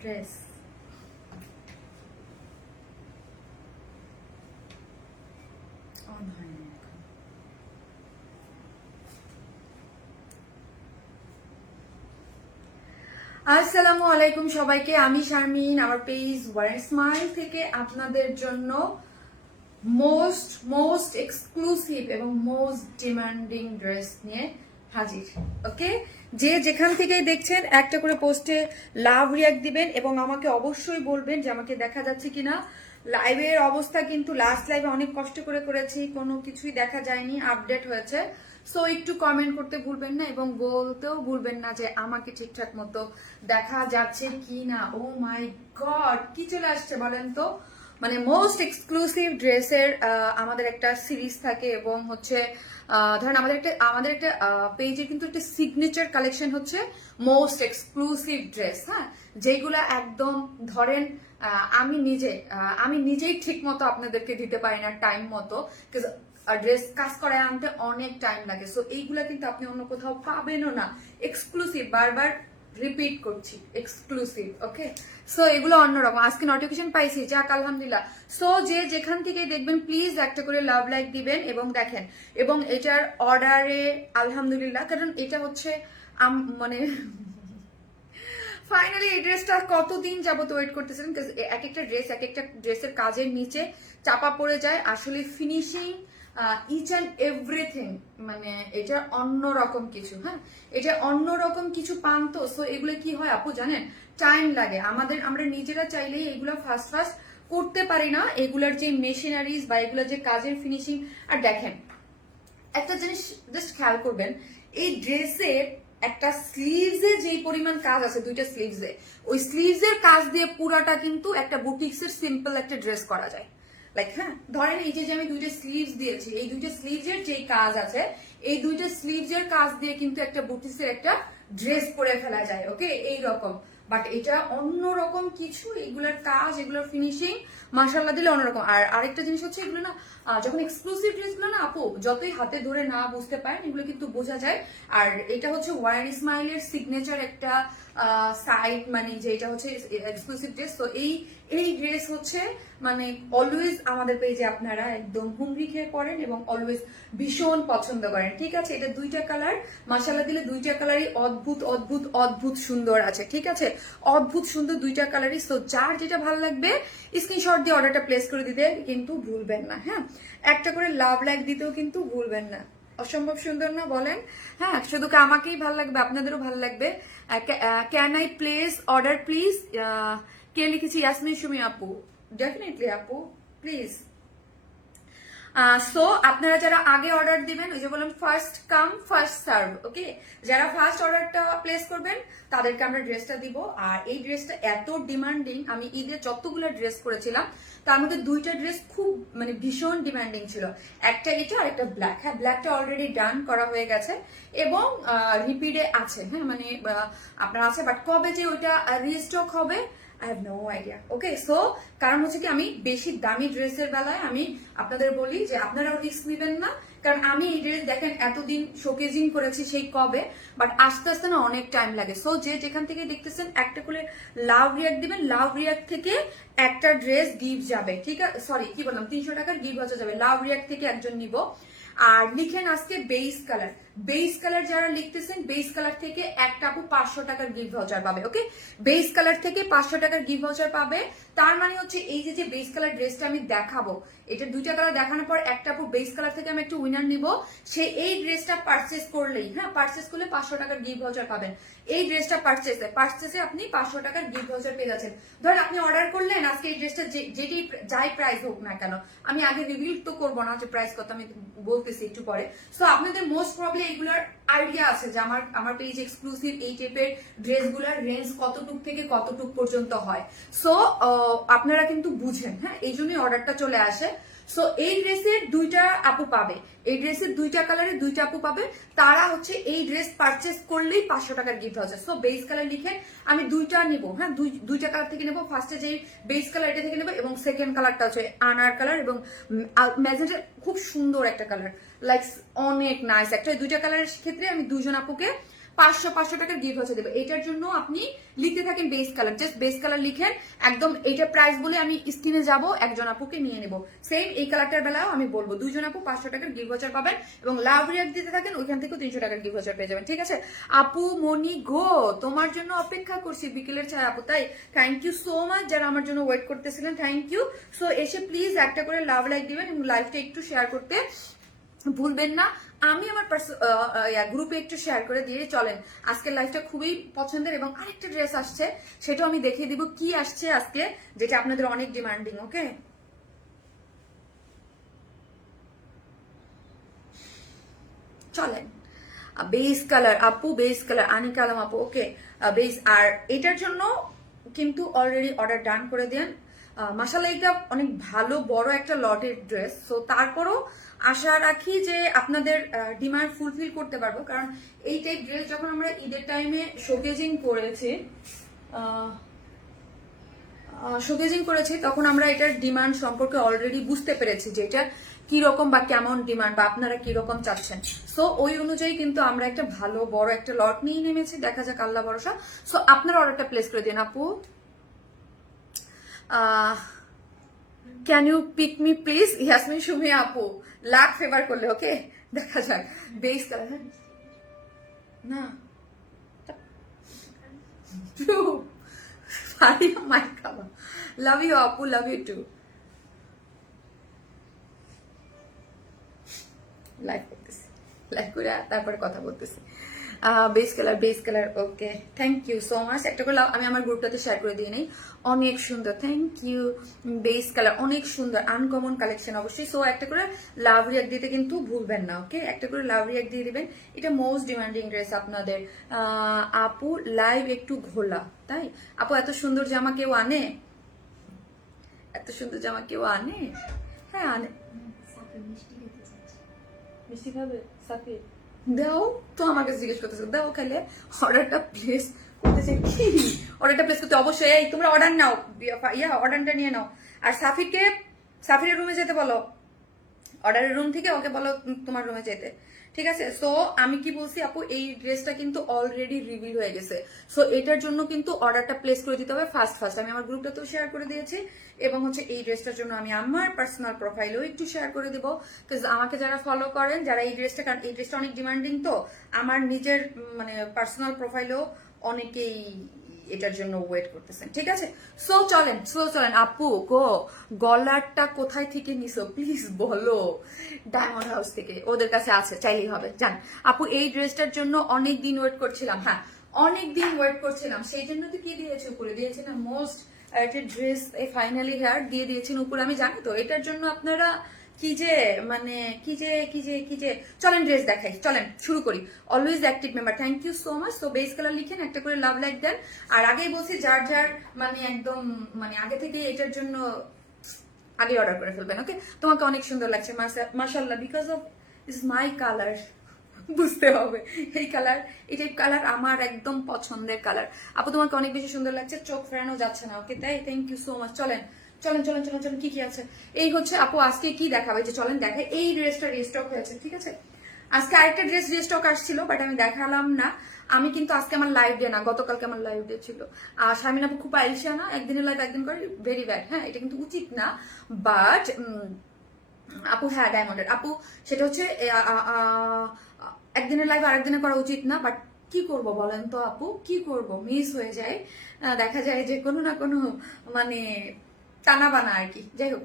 Dress on হয়নি এখন। আসসালামু আলাইকুম সবাইকে, আমি শারমিন, আমার পেজ ওয়ারেন স্মাইল থেকে আপনাদের জন্য মোস্ট এক্সক্লুসিভ এবং মোস্ট ডিমান্ডিং ড্রেস নিয়ে হাজির। ওকে, যে যেখান থেকে দেখছেন একটা করে পোস্টে লাভ রিয়াক্ট দিবেন এবং আমাকে অবশ্যই বলবেন যে আমাকে দেখা যাচ্ছে কিনা। লাইভের অবস্থা কিন্তু লাস্ট লাইভে অনেক কষ্ট করে করেছি, কোনো কিছুই দেখা যায়নি, আপডেট হয়েছে। সো একটু কমেন্ট করতে ভুলবেন না এবং বলতেও ভুলবেন না যে আমাকে ঠিকঠাক মতো দেখা যাচ্ছে কি না। ও মাই গড, কি চলে আসছে বলেন তো। মানে মোস্ট এক্সক্লুসিভ ড্রেসের আমাদের একটা সিরিজ থাকে এবং হচ্ছে ধরেন আমাদের একটা পেজে কিন্তু একটা সিগনেচার কালেকশন হচ্ছে মোস্ট এক্সক্লুসিভ ড্রেস। হ্যাঁ, যেগুলা একদম ধরেন আমি নিজেই ঠিক মতো আপনাদেরকে দিতে পারি না টাইম মতো, ড্রেস কাজ করায় আনতে অনেক টাইম লাগে। সো এইগুলা কিন্তু আপনি অন্য কোথাও পাবেনও না, এক্সক্লুসিভ, বারবার রিপিট করছি, এক্সক্লুসিভ। ওকে, সো এগুলো অন্যরকম। আজকে নোটিফিকেশন পাইছি, যাক আলহামদুলিল্লাহ। সো যে যেখান থেকে দেখবেন প্লিজ একটা করে লাভ লাইক দিবেন এবং দেখেন, এবং এটার অর্ডারে আলহামদুলিল্লাহ, কারণ এটা হচ্ছে মানে ফাইনালি এই ড্রেসটা কতদিন যাবত ওয়েট করতেছিলেন। এক একটা ড্রেসের কাজের নিচে চাপা পড়ে যায় আসলে ফিনিশিং, ইচ অ্যান্ড এভরিথিং, মানে এটা অন্যরকম কিছু। হ্যাঁ, এটা অন্যরকম কিছু পান তো। সো এগুলো কি হয় আপু জানেন, টাইম লাগে আমরা নিজেরা চাইলেই এগুলো ফার্স্ট করতে পারি না, এগুলার যে মেশিনারিজ বা এগুলোর যে কাজের ফিনিশিং। আর দেখেন একটা জিনিস জাস্ট খেয়াল করবেন, এই ড্রেসের একটা স্লিভসে যে পরিমাণ কাজ আছে, দুইটা স্লিভসে, ওই স্লিভসের কাজ দিয়ে পুরাটা কিন্তু একটা বুটিক্সের সিম্পল একটা ড্রেস করা যায়। লাইক হ্যাঁ, ধরেন এই যে আমি দুইটা স্লিভস দিয়েছি, এই দুইটা স্লিভসের যে কাজ আছে, এই দুইটা স্লিভসের কাজ দিয়ে কিন্তু একটা বুটিক্সের একটা ড্রেস করে ফেলা যায়। ওকে, এইরকম। বাট এটা অন্যরকম কিছু, এগুলোর কাজ, এগুলোর ফিনিশিং মাশাআল্লাহ দিলে অন্যরকম। আর আরেকটা জিনিস হচ্ছে, এগুলো না যখন এক্সক্লুসিভ ড্রেসগুলো না আপু যতই হাতে ধরে না বুঝতে পারেন, এগুলো কিন্তু বোঝা যায়। আর এটা হচ্ছে ওয়ারেন স্মাইলের সিগনেচার একটা সাইড, মানে যে এটা হচ্ছে এক্সক্লুসিভ ড্রেস। তো এই ড্রেস হচ্ছে মানে অলওয়েজ আমাদের পেজে আপনারা একদম হুমড়ি খেয়ে পড়েন এবং অলওয়েজ ভীষণ পছন্দ করেন। ঠিক আছে, এটা দুইটা কালার, মাশাআল্লাহ দিলে দুইটা কালারই অদ্ভুত অদ্ভুত অদ্ভুত সুন্দর আছে। ঠিক আছে, অদ্ভুত সুন্দর দুইটা কালারই। সো যার যেটা ভালো লাগবে স্ক্রিনশট দিয়ে অর্ডারটা প্লেস করে দিতে কিন্তু ভুলবেন না। হ্যাঁ, একটা করে লাভ লাইক দিতেও কিন্তু ভুলবেন না। অসম্ভব সুন্দর না বলেন? হ্যাঁ, শুধু আমাকেই ভালো লাগবে, আপনাদেরও ভালো লাগবে। Can I place order please? কে লিখেছি? ইয়াসমিন সুমি আপু। ডেফিনেটলি আপু, প্লিজ। সো আপনারা যারা আগে অর্ডার দিবেন, ওই যে বললাম ফার্স্ট কাম ফার্স্ট সার্ভ। ওকে, যারা ফার্স্ট অর্ডারটা প্লেস করবেন তাদেরকে আমরা ড্রেসটা দিব। আর এই ড্রেসটা এত ডিমান্ডিং, আমি ঈদে যতগুলো ড্রেস করেছিলাম তার মধ্যে দুইটা ড্রেস খুব মানে ভীষণ ডিমান্ডিং ছিল, একটা এটা আর একটা ব্ল্যাক। হ্যাঁ, ব্ল্যাকটা অলরেডি ডান করা হয়ে গেছে এবং রিপিডে আছে। হ্যাঁ, মানে আপনার আছে, বাট কবে যে ওইটা রিস্টক হবে I have no idea. Okay, so কারণ হচ্ছে কি, আমি বেশি দামি ড্রেসের বেলায় আমি আপনাদের বলি যে আপনারাও রিস্ক নেবেন না, কারণ আমি এই ড্রেস দেখেন এতদিন শোকেজিং করেছি সেই কবে, বাট আস্তে আস্তে না অনেক টাইম লাগে। সো যে যেখান থেকে দেখতেছেন একটা করে লাভ রিয়াক্ট দিবেন, লাভ রিয়াক্ট থেকে একটা ড্রেস গিফট যাবে। ঠিক আছে, সরি কি বললাম, 300 টাকার গিফট ভাউচার যাবে, লাভ রিয়াক্ট থেকে একজন নিব। আর লিখেন আজকে বেস কালার, বেস কালার যারা লিখতেছেন, বেস কালার থেকে একটা আপু 500 টাকার গিফট ভাউচার পাবে। ওকে, বেস কালার থেকে 500 টাকার গিফট ভাউচার পাবে। তার মানে হচ্ছে এই যে বেস কালার ড্রেসটা আমি দেখাবো, এটা দুইটা কালার দেখানোর পর একটা আপু বেস কালার থেকে আমি একটা উইনার নিব, সে এই ড্রেসটা পারচেস করলেই, হ্যাঁ পারচেস করলে 500 টাকার গিফট ভাউচার পাবেন। এই ড্রেসটা পারচেসে আপনি 500 টাকার গিফট ভাউচার পেয়ে যাচ্ছেন। ধরেন আপনি অর্ডার করলেন আজকে এই ড্রেসটা, যেটি যাই প্রাইস হোক না কেন, আমি আগে রিভিল তো করবো না যে প্রাইস কত, আমি বলতেছি একটু পরে। সো আপনাদের মোস্ট প্রবলি এগুলোর আইডিয়া আছে যে আমার পেজ এক্সক্লুসিভ এই টাইপের ড্রেসগুলোর রেঞ্জ কতটুক থেকে কতটুক পর্যন্ত হয়। সো আপনারা কিন্তু বুঝেন, হ্যাঁ, এই জন্যই অর্ডারটা চলে আসে। সো এই ড্রেসের দুইটা আপু পাবে, এই ড্রেসের দুইটা কালারে দুইটা আপু পাবে। তারা হচ্ছে এই ড্রেস পারচেস করলেই 500 টাকার গিফট হচ্ছে। সো বেস কালার লিখে আমি দুইটা নিব, হ্যাঁ দুইটা কালার থেকে নেবো। ফার্স্টে যে বেস কালার এটা থেকে নেবো এবং সেকেন্ড কালারটা হচ্ছে আনার কালার এবং ম্যাজেন্টা, খুব সুন্দর একটা কালার, লাইক অনেক নাইস একটা। দুইটা কালারের ক্ষেত্রে আমি দুইজন আপুকে 500 টাকার গিফট হচ্ছে দেবে। এটার জন্য আপনি লিখতে থাকেন base colour, just base colour লিখেন একদম। এইটা প্রাইস বলে আমি স্ক্রিনে যাব, একজন আপুকে নিয়ে নেব। সেম এই কালারটার বেলাও আমি বলবো দুইজন আপু 500 টাকার গিফট ভাউচার পাবেন এবং লাভ রিয়াক্ট দিতে থাকেন, ওইখান থেকেও 300 টাকার গিফট ভাউচার পেয়ে যাবেন। ঠিক আছে আপু মনি গো, তোমার জন্য অপেক্ষা করছি বিকেলের ছায় আপু, তাই থ্যাংক ইউ সো মাচ যারা আমার জন্য ওয়েট করতেছিলেন, থ্যাংক ইউ। সো এসে প্লিজ একটা করে লাভ লাইক দিবেন এবং লাইভটা একটু শেয়ার করতে ভুলবেন না। আমি আমার গ্রুপে একটু শেয়ার করে দিয়ে চলেন। আজকের লাইফটা খুবই পছন্দের এবং আরেকটা ড্রেস আসছে, সেটাও আমি দেখিয়ে দিব কি আসছে আজকে, যেটা আপনাদের অনেক ডিমান্ডিং। ওকে চলেন, বেস কালার আপু, বেস কালার আনিকা আলম আপু, ওকে বেস। আর এটার জন্য কিন্তু অলরেডি অর্ডার ডান করে দেন। মাশাআল্লাহ এটা অনেক ভালো বড় একটা লটের ড্রেস। সো তারপরও আশা রাখি যে আপনাদের ডিমান্ড ফুলফিল করতে পারবো, কারণ এই টাইপ ড্রেস যখন আমরা ঈদের টাইমে শোকেজিং করেছি তখন আমরা এটার ডিমান্ড সম্পর্কে অলরেডি বুঝতে পেরেছি যে এটা কিরকম বা কেমন ডিমান্ড বা আপনারা কিরকম চাচ্ছেন। সো ওই অনুযায়ী কিন্তু আমরা একটা ভালো বড় একটা লট নিয়ে নেমেছি, দেখা যাক আল্লাহ ভরসা। সো আপনারা অর্ডারটা প্লেস করে দিন আপু। Can you pick me please, Yasmin Sumi আপু লাখ ফেভার করলে, ওকে দেখা যাক। বেস কালার না লাভ ইউ আপু, লাভ ইউ টু। লাইভ করতেছি, লাইভ করে তারপরে কথা বলতেছি। Base colour okay, thank you so much. একটা করে আমি আমার গ্রুপটাতে শেয়ার করে দিয়ে নেই, অনেক সুন্দর, থ্যাংক ইউ। বেস কালার অনেক সুন্দর, আনকমন কালেকশন অবশ্যই। সো একটা করে লাভ রিয়াক্ট দিতে কিন্তু ভুলবেন না, ওকে একটা করে লাভ রিয়াক্ট দিয়ে দিবেন। এটা মোস্ট ডিমান্ডিং ড্রেস আপনাদের। আপু লাইভ একটু ঘোলা, তাই আপু এত সুন্দর জামা কেউ আনে? এত সুন্দর জামা কেউ আনে? হ্যাঁ আনে। মিষ্টি খাবে সাফি? দাও তো, আমার কাছে জিজ্ঞেস করতেছে দাও খাইলে অর্ডারটা প্লেস করতেছে কি? অর্ডারটা প্লেস করতে অবশ্যই এই তোমরা অর্ডার নাও, অর্ডারটা নিয়ে নাও। আর সাফিরের রুমে যেতে বলো, অর্ডারের রুম থেকে ওকে বলো তোমার রুমে যেতে, ঠিক আছে? সো আমি কি বলছি আপু, এই ড্রেসটা কিন্তু অলরেডি রিভিল হয়ে গেছে। সো এটার জন্য কিন্তু অর্ডারটা প্লেস করে দিতে হবে ফার্স্ট। আমি আমার গ্রুপটাতেও শেয়ার করে দিয়েছি এবং হচ্ছে এই ড্রেসটার জন্য আমি আমার পার্সোনাল প্রোফাইলেও একটু শেয়ার করে দেবো। বিকজ আমাকে যারা ফলো করেন, যারা এই ড্রেসটা, কারণ এই ড্রেসটা অনেক ডিমান্ডিং, তো আমার নিজের মানে পার্সোনাল প্রোফাইলেও অনেকেই এটার জন্য ওয়েট করতেছেন, ঠিক আছে? সো চলেন আপু গো, গলারটা কোথায় থেকে নিছো প্লিজ বলো। ডায়মন্ড হাউস থেকে, ওদের কাছে আছে, চাইলেই হবে জান। আপু এই ড্রেসটার জন্য অনেক দিন ওয়েট করছিলাম, হ্যাঁ অনেক দিন ওয়েট করছিলাম, সেই জন্য তো কি দিয়েছে উপরে দিয়েছে না মোস্ট একটা ড্রেস, ফাইনালি হেয়ার দিয়ে দিয়েছেন উপরে, আমি জানি তো। এটার জন্য আপনারা কি যে মানে কি যে চলেন ড্রেস দেখাই, চলেন শুরু করি। Always active member, thank you so much. তো বেস কালার লিখেন, একটা করে লাভ লাইক দেন। আর আগেই বলছি যার মানে একদম মানে আগে থেকে এটার জন্য আগে অর্ডার করে ফেলবেন, ওকে? তোমাকে অনেক সুন্দর লাগছে মাশাআল্লাহ, because of is my colour, বুঝতে হবে এই কালার, এই টাইপ কালার আমার একদম পছন্দের কালার। আপু তোমাকে অনেক বেশি সুন্দর লাগছে, চোখ ফেরানো যাচ্ছে না, ওকে? তাই থ্যাংক ইউ সো মাচ। চলেন কি আছে এই হচ্ছে আপু আজকে কি দেখাবে, যে চলেন দেখাই। এই ড্রেসটা রিস্টক হয়েছে, ঠিক আছে? আজকে আরেকটা ড্রেস রিস্টক আসছিল, বাট আমি দেখালাম না। আমি কিন্তু আজকে আমার লাইভ ডে না, গতকালকে আমার লাইভ ডে ছিল। আর শারমিন আপু খুব আইসা না, একদিনের লাইভ একদিন করে, ভেরি ব্যাড। হ্যাঁ এটা কিন্তু উচিত না, বাট আপু হ্যাঁ ডায়মন্ডের আপু, সেটা হচ্ছে একদিনের লাইভ আরেকদিনে করা উচিত না, বাট কি করব বলেন তো আপু, কি করব, মিস হয়ে যায়, দেখা যায় যে কোনো না কোনো মানে টানা বানা আর কি। যাই হোক,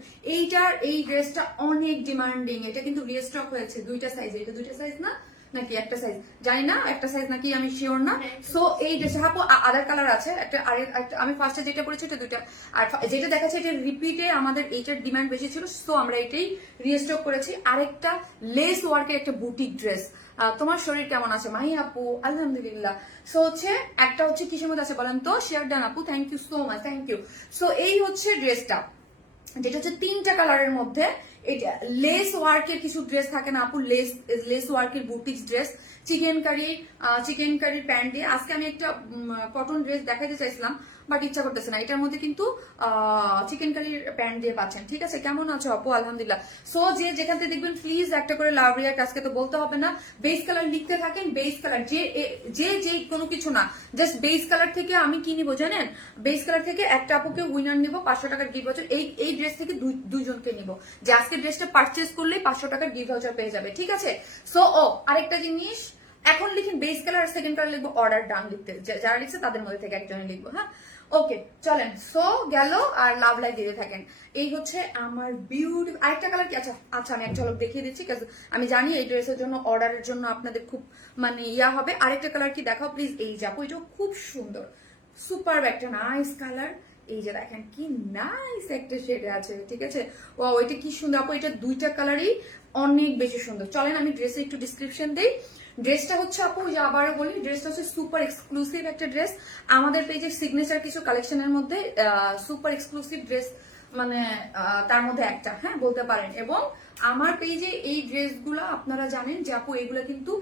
এই ড্রেসটা অনেক ডিমান্ডিং, এটা কিন্তু রিস্টক হয়েছে দুইটা সাইজে। এটা দুইটা সাইজ না নাকি একটা সাইজ জানি না, একটা সাইজ নাকি আমি শিওর না। সো এই ড্রেসটা আপু আদার কালার আছে একটা, আমি ফার্স্টে যেটা পরেছি এটা দুইটা, আর যেটা দেখাচ্ছে এটা রিপিটে আমাদের এইটার ডিমান্ড বেশি ছিল, সো আমরা এটাই রিস্টক করেছি। আরেকটা লেস ওয়ার্কের একটা বুটিক ড্রেস। তোমার শরীর কেমন আছে মাহি আপু? আলহামদুলিল্লাহ। সো হচ্ছে একটা হচ্ছে কিসের মধ্যে আছে বলেন তো? শেয়ার ডান আপু, thank you so much, thank you. So এই হচ্ছে ড্রেসটা, যেটা হচ্ছে তিনটা কালারের মধ্যে। এটা লেস ওয়ার্কের কিছু ড্রেস থাকে না আপু, লেস ওয়ার্কের বুটিক্স ড্রেস, চিকেন কারির প্যান্ট দিয়ে। আজকে আমি একটা কটন ড্রেস দেখাতে চাইছিলাম বাট ইচ্ছা করতেছে না। এটার মধ্যে কিন্তু চিকেন কারির প্যান্ট দিয়ে পাচ্ছেন। ঠিক আছে, কেমন আছো আপু? আলহামদুলিল্লাহ। সো যে যেখান থেকে দেখবেন প্লিজ একটা করে লাভ রিয়ার কাজকে তো বলতে হবে না, বেস কালার লিখতে থাকেন। বেস কালার যে কোনো কিছু না, জাস্ট বেস কালার থেকে আমি কি নিবো জানেন? বেস কালার থেকে একটা আপুকে উইনার নিবো, 500 টাকার গিফট ভাউচার। এই ড্রেস থেকে দুইজনকে নিবো, যে আজকে ড্রেসটা পারচেজ করলেই 500 টাকার গিফট ভাউচার পেয়ে যাবে। ঠিক আছে। সো আরেকটা জিনিস, এখন লিখেন বেস কালার আর সেকেন্ড কালার লিখবো, অর্ডার ডান লিখতে, যারা লিখছে তাদের মধ্যে থেকে একজনে লিখবো। হ্যাঁ, ওকে চলেন। সো গেল, আর লাভ লাইক দিতে থাকেন। এই হচ্ছে আমার বিউটি। আরেকটা কালার কি? আচ্ছা আমি এক ঝলক দেখিয়ে দিচ্ছি, আমি জানি এই ড্রেসের জন্য অর্ডারের জন্য আপনাদের খুব মানে ইয়া হবে। আরেকটা কালার কি দেখাও প্লিজ। এই যাবো, এটাও খুব সুন্দর, সুপার একটা নাইস কালার। এই যে দেখেন কি নাইস একটা শেডে আছে। ঠিক আছে, ও এটা কি সুন্দর আপু, এটা দুইটা কালারই অনেক বেশি সুন্দর। চলেন আমি ড্রেসে একটু ডিসক্রিপশন দিই। ড্রেসটা হচ্ছে আপু, যে আবারও বলি, ড্রেসটা হচ্ছে সুপার এক্সক্লুসিভ একটা ড্রেস। আমাদের পেজের সিগনেচার কিছু কালেকশনের মধ্যে সুপার এক্সক্লুসিভ ড্রেস মানে তার মধ্যে একটা, হ্যাঁ বলতে পারেন। এবং আমার পেজে এই ড্রেসগুলো আপনারা জানেন যে আপু এগুলো কিন্তু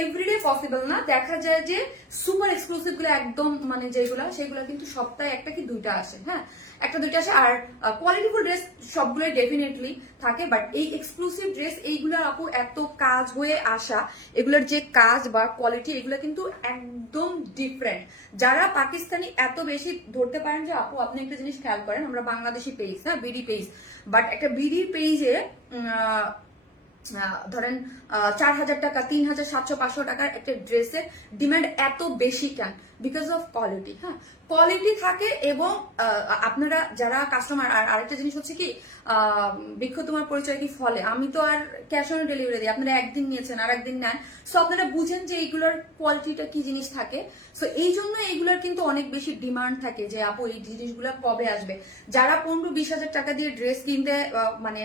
এভরিডে পসিবল না। দেখা যায় যে সুপার এক্সক্লুসিভ গুলো একদম মানে যেগুলা সেগুলো কিন্তু সপ্তাহে একটা কি দুইটা আসে। হ্যাঁ, একটা দুইটা আসে। আর কোয়ালিটিফুল ড্রেস সবগুলোই ডেফিনেটলি থাকে, বাট এই এক্সক্লুসিভ ড্রেস এইগুলোর আপু এত কাজ হয়ে আসা, এগুলোর যে কাজ বা কোয়ালিটি এগুলো কিন্তু একদম ডিফারেন্ট। যারা পাকিস্তানি এত বেশি ধরতে পারেন যে আপু, আপনি একটা জিনিস খেয়াল করেন, আমরা বাংলাদেশি পেজ, হ্যাঁ বিডি পেজ, বাট একটা বিডি পেজে ধরেন 4000 টাকা, 3700, 500 টাকার একটা ড্রেসের ডিমান্ড এত বেশি কেন? Because of quality. হ্যাঁ, কোয়ালিটি থাকে। এবং আপনারা যারা কাস্টমার, আর আরেকটা জিনিস হচ্ছে কি, বৃক্ষ তোমার পরিচয় কি ফলে, আমি তো আর ক্যাশ অন ডেলিভারি দিই। আপনারা একদিন নিয়েছেন আর একদিন নেন, সো আপনারা বুঝেন যে এইগুলোর কোয়ালিটিটা কি জিনিস থাকে। সো এই জন্য এইগুলোর কিন্তু অনেক বেশি ডিমান্ড থাকে যে আপু এই জিনিসগুলো কবে আসবে। যারা 15-20 হাজার টাকা দিয়ে ড্রেস কিনতে মানে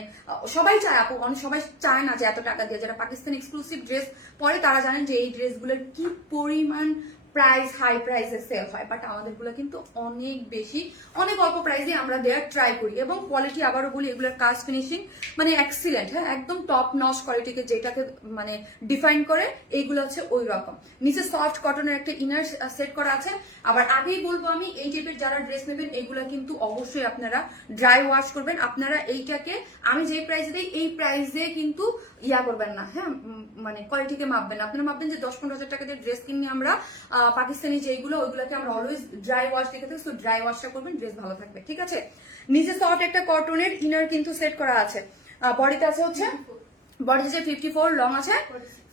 সবাই চায় আপু, সবাই চায় না যে এত টাকা দিয়ে। যারা পাকিস্তান এক্সক্লুসিভ ড্রেস পরে তারা জানেন যে এই ড্রেসগুলোর কি পরিমাণ প্রাইস, হাই প্রাইসে সেল হয়, বাট আমাদের গুলো কিন্তু অনেক বেশি, অনেক অল্প প্রাইসে আমরা দেওয়ার ট্রাই করি। এবং কোয়ালিটি আবারও বলি, এগুলোর কাজ ফিনিশিং মানে এক্সিলেন্ট। হ্যাঁ, একদম টপ নচ কোয়ালিটিকে যেটাকে মানে ডিফাইন করে এইগুলো হচ্ছে ওই রকম। নিচে সফট কটনের একটা ইনার সেট করা আছে। আবার আগেই বলবো আমি, এই টাইপের যারা ড্রেস নেবেন এগুলো কিন্তু অবশ্যই আপনারা ড্রাই ওয়াশ করবেন। আপনারা এইটাকে আমি যে প্রাইসে দিই এই প্রাইসে কিন্তু ইয়া করবেন না। হ্যাঁ, মানে কোয়ালিটিকে মাপবেন। আপনারা মাপবেন যে 10-15 হাজার টাকা দিয়ে ড্রেস কিনে আমরা পাকিস্তানি যেগুলো ওইগুলোকে আমরা অলওয়েজ ড্রাই ওয়াশ দেখে থাকি। সো ড্রাই ওয়াশটা করবেন, ড্রেস ভালো থাকবে। ঠিক আছে, নিচে সফট একটা কটনের ইনার কিন্তু সেট করা আছে। বডিতে আছে হচ্ছে, বডি হচ্ছে 54, লং আছে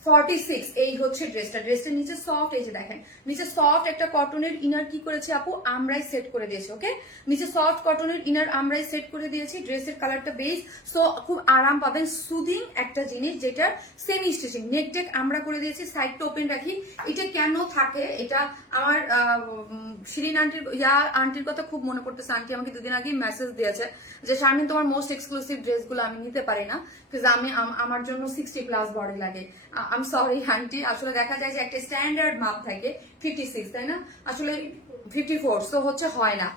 46। এই হচ্ছে ড্রেসটার নিচে সফট, এই যে দেখেন নিচে সফট একটা কটনের ইনার কি করেছে আপু, আমরাই সেট করে দিয়েছি। ওকে, নিচে সফট কটনের ইনার আমরাই সেট করে দিয়েছি। ড্রেসের কালারটা বেজ, সো খুব আরাম পাবেন, সুদিং একটা জিনিস, যেটা সেমি স্টিচিং। নেক টেক আমরা করে দিয়েছি, সাইডটা ওপেন রাখি। এটা কেন থাকে, এটা আমার শিরিন আন্টির কথা খুব মনে পড়তেছে। আন্টি আমাকে দুদিন আগে মেসেজ দিয়েছে যে শারমিন তোমার মোস্ট এক্সক্লুসিভ ড্রেসগুলো আমি নিতে পারি না, বিকজ আমার জন্য 60+ বডি লাগে। আই এম সরি আন্টি, আসলে দেখা যায় যে একটা স্ট্যান্ডার্ড মাপ থাকে 56, তাই না? আসলে 54, সো হচ্ছে হয় না।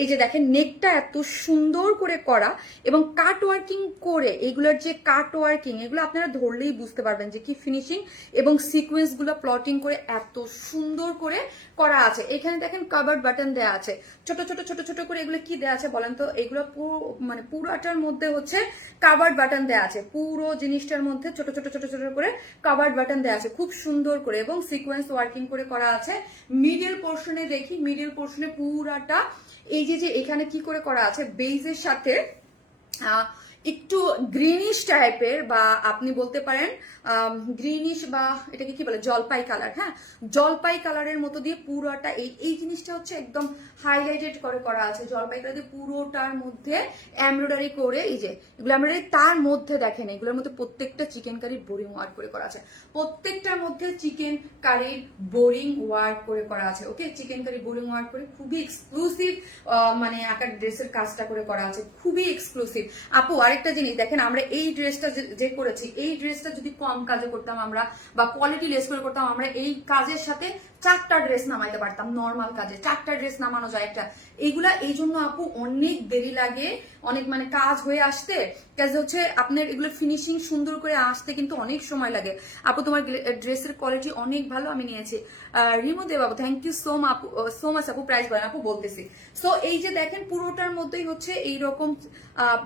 এই যে দেখেন নেকটা এত সুন্দর করে করা এবং কাট ওয়ার্কিং করে, এগুলোর যে কাট ওয়ার্কিং এগুলো আপনারা ধরলেই বুঝতে পারবেন যে কি ফিনিশিং, এবং সিকোয়েন্স গুলো প্লটিং করে এত সুন্দর করে করা আছে। এখানে দেখেন কাভার্ড বাটন দেয়া আছে, ছোট ছোট ছোট ছোট করে। এগুলো কি দেয়া আছে বলেন তো? এগুলো মানে পুরোটার মধ্যে হচ্ছে কাভার্ড বাটন দেয়া আছে। পুরো জিনিসটার মধ্যে ছোট ছোট ছোট ছোট করে কাভার্ড বাটন দেয়া আছে, খুব সুন্দর করে, এবং সিকোয়েন্স ওয়ার্কিং করে করা আছে। মিডল পোর্শনে দেখি, মিডল পোর্শনে পুরাটা এই যে এখানে কি করে করা আছে, বেজের সাথে একটু গ্রিনিশ টাইপের, বা আপনি বলতে পারেন গ্রিনিশ, বা এটাকে কি বলে, জলপাই কালার। হ্যাঁ, জলপাই কালারের মতো দিয়ে পুরোটা এই জিনিসটা হচ্ছে একদম হাইলাইটেড করে করা আছে। জলপাই কালার দিয়ে পুরোটার মধ্যে এমব্রয়ডারি করে, এই যে এগুলো এমব্রয়ডারি, তার মধ্যে দেখেন এগুলোর মধ্যে প্রত্যেকটা চিকেন কারির বোরিং ওয়ার্ক করে করা আছে। প্রত্যেকটার মধ্যে চিকেন কারির বোরিং ওয়ার্ক করে করা আছে। ওকে, চিকেন কারি বোরিং ওয়ার্ক করে খুবই এক্সক্লুসিভ মানে আকার ড্রেসের কাজটা করে করা আছে, খুবই এক্সক্লুসিভ আপু। আর আরেকটা জিনিস দেখেন, আমরা এই ড্রেসটা যে করেছি, এই ড্রেসটা যদি কম কাজে করতাম আমরা বা কোয়ালিটি লেস করে করতাম, আমরা এই কাজের সাথে 4টা ড্রেস নামাইতে পারতাম। নর্মাল কাজে 4টা ড্রেস নামানো যায় একটা। এইগুলা এই জন্য আপু অনেক দেরি লাগে, অনেক মানে কাজ হয়ে আসতে, কাজ হচ্ছে আপনার এগুলো ফিনিশিং সুন্দর করে আসতে কিন্তু অনেক সময় লাগে। আপু তোমার ড্রেসের কোয়ালিটি অনেক ভালো, আমি নিয়েছি। রিমু দে বাবু থ্যাংক ইউ সো মাচ আপু, প্রাইস বলেন আপু বলতেছি। সো এই যে দেখেন পুরোটার মধ্যেই হচ্ছে এইরকম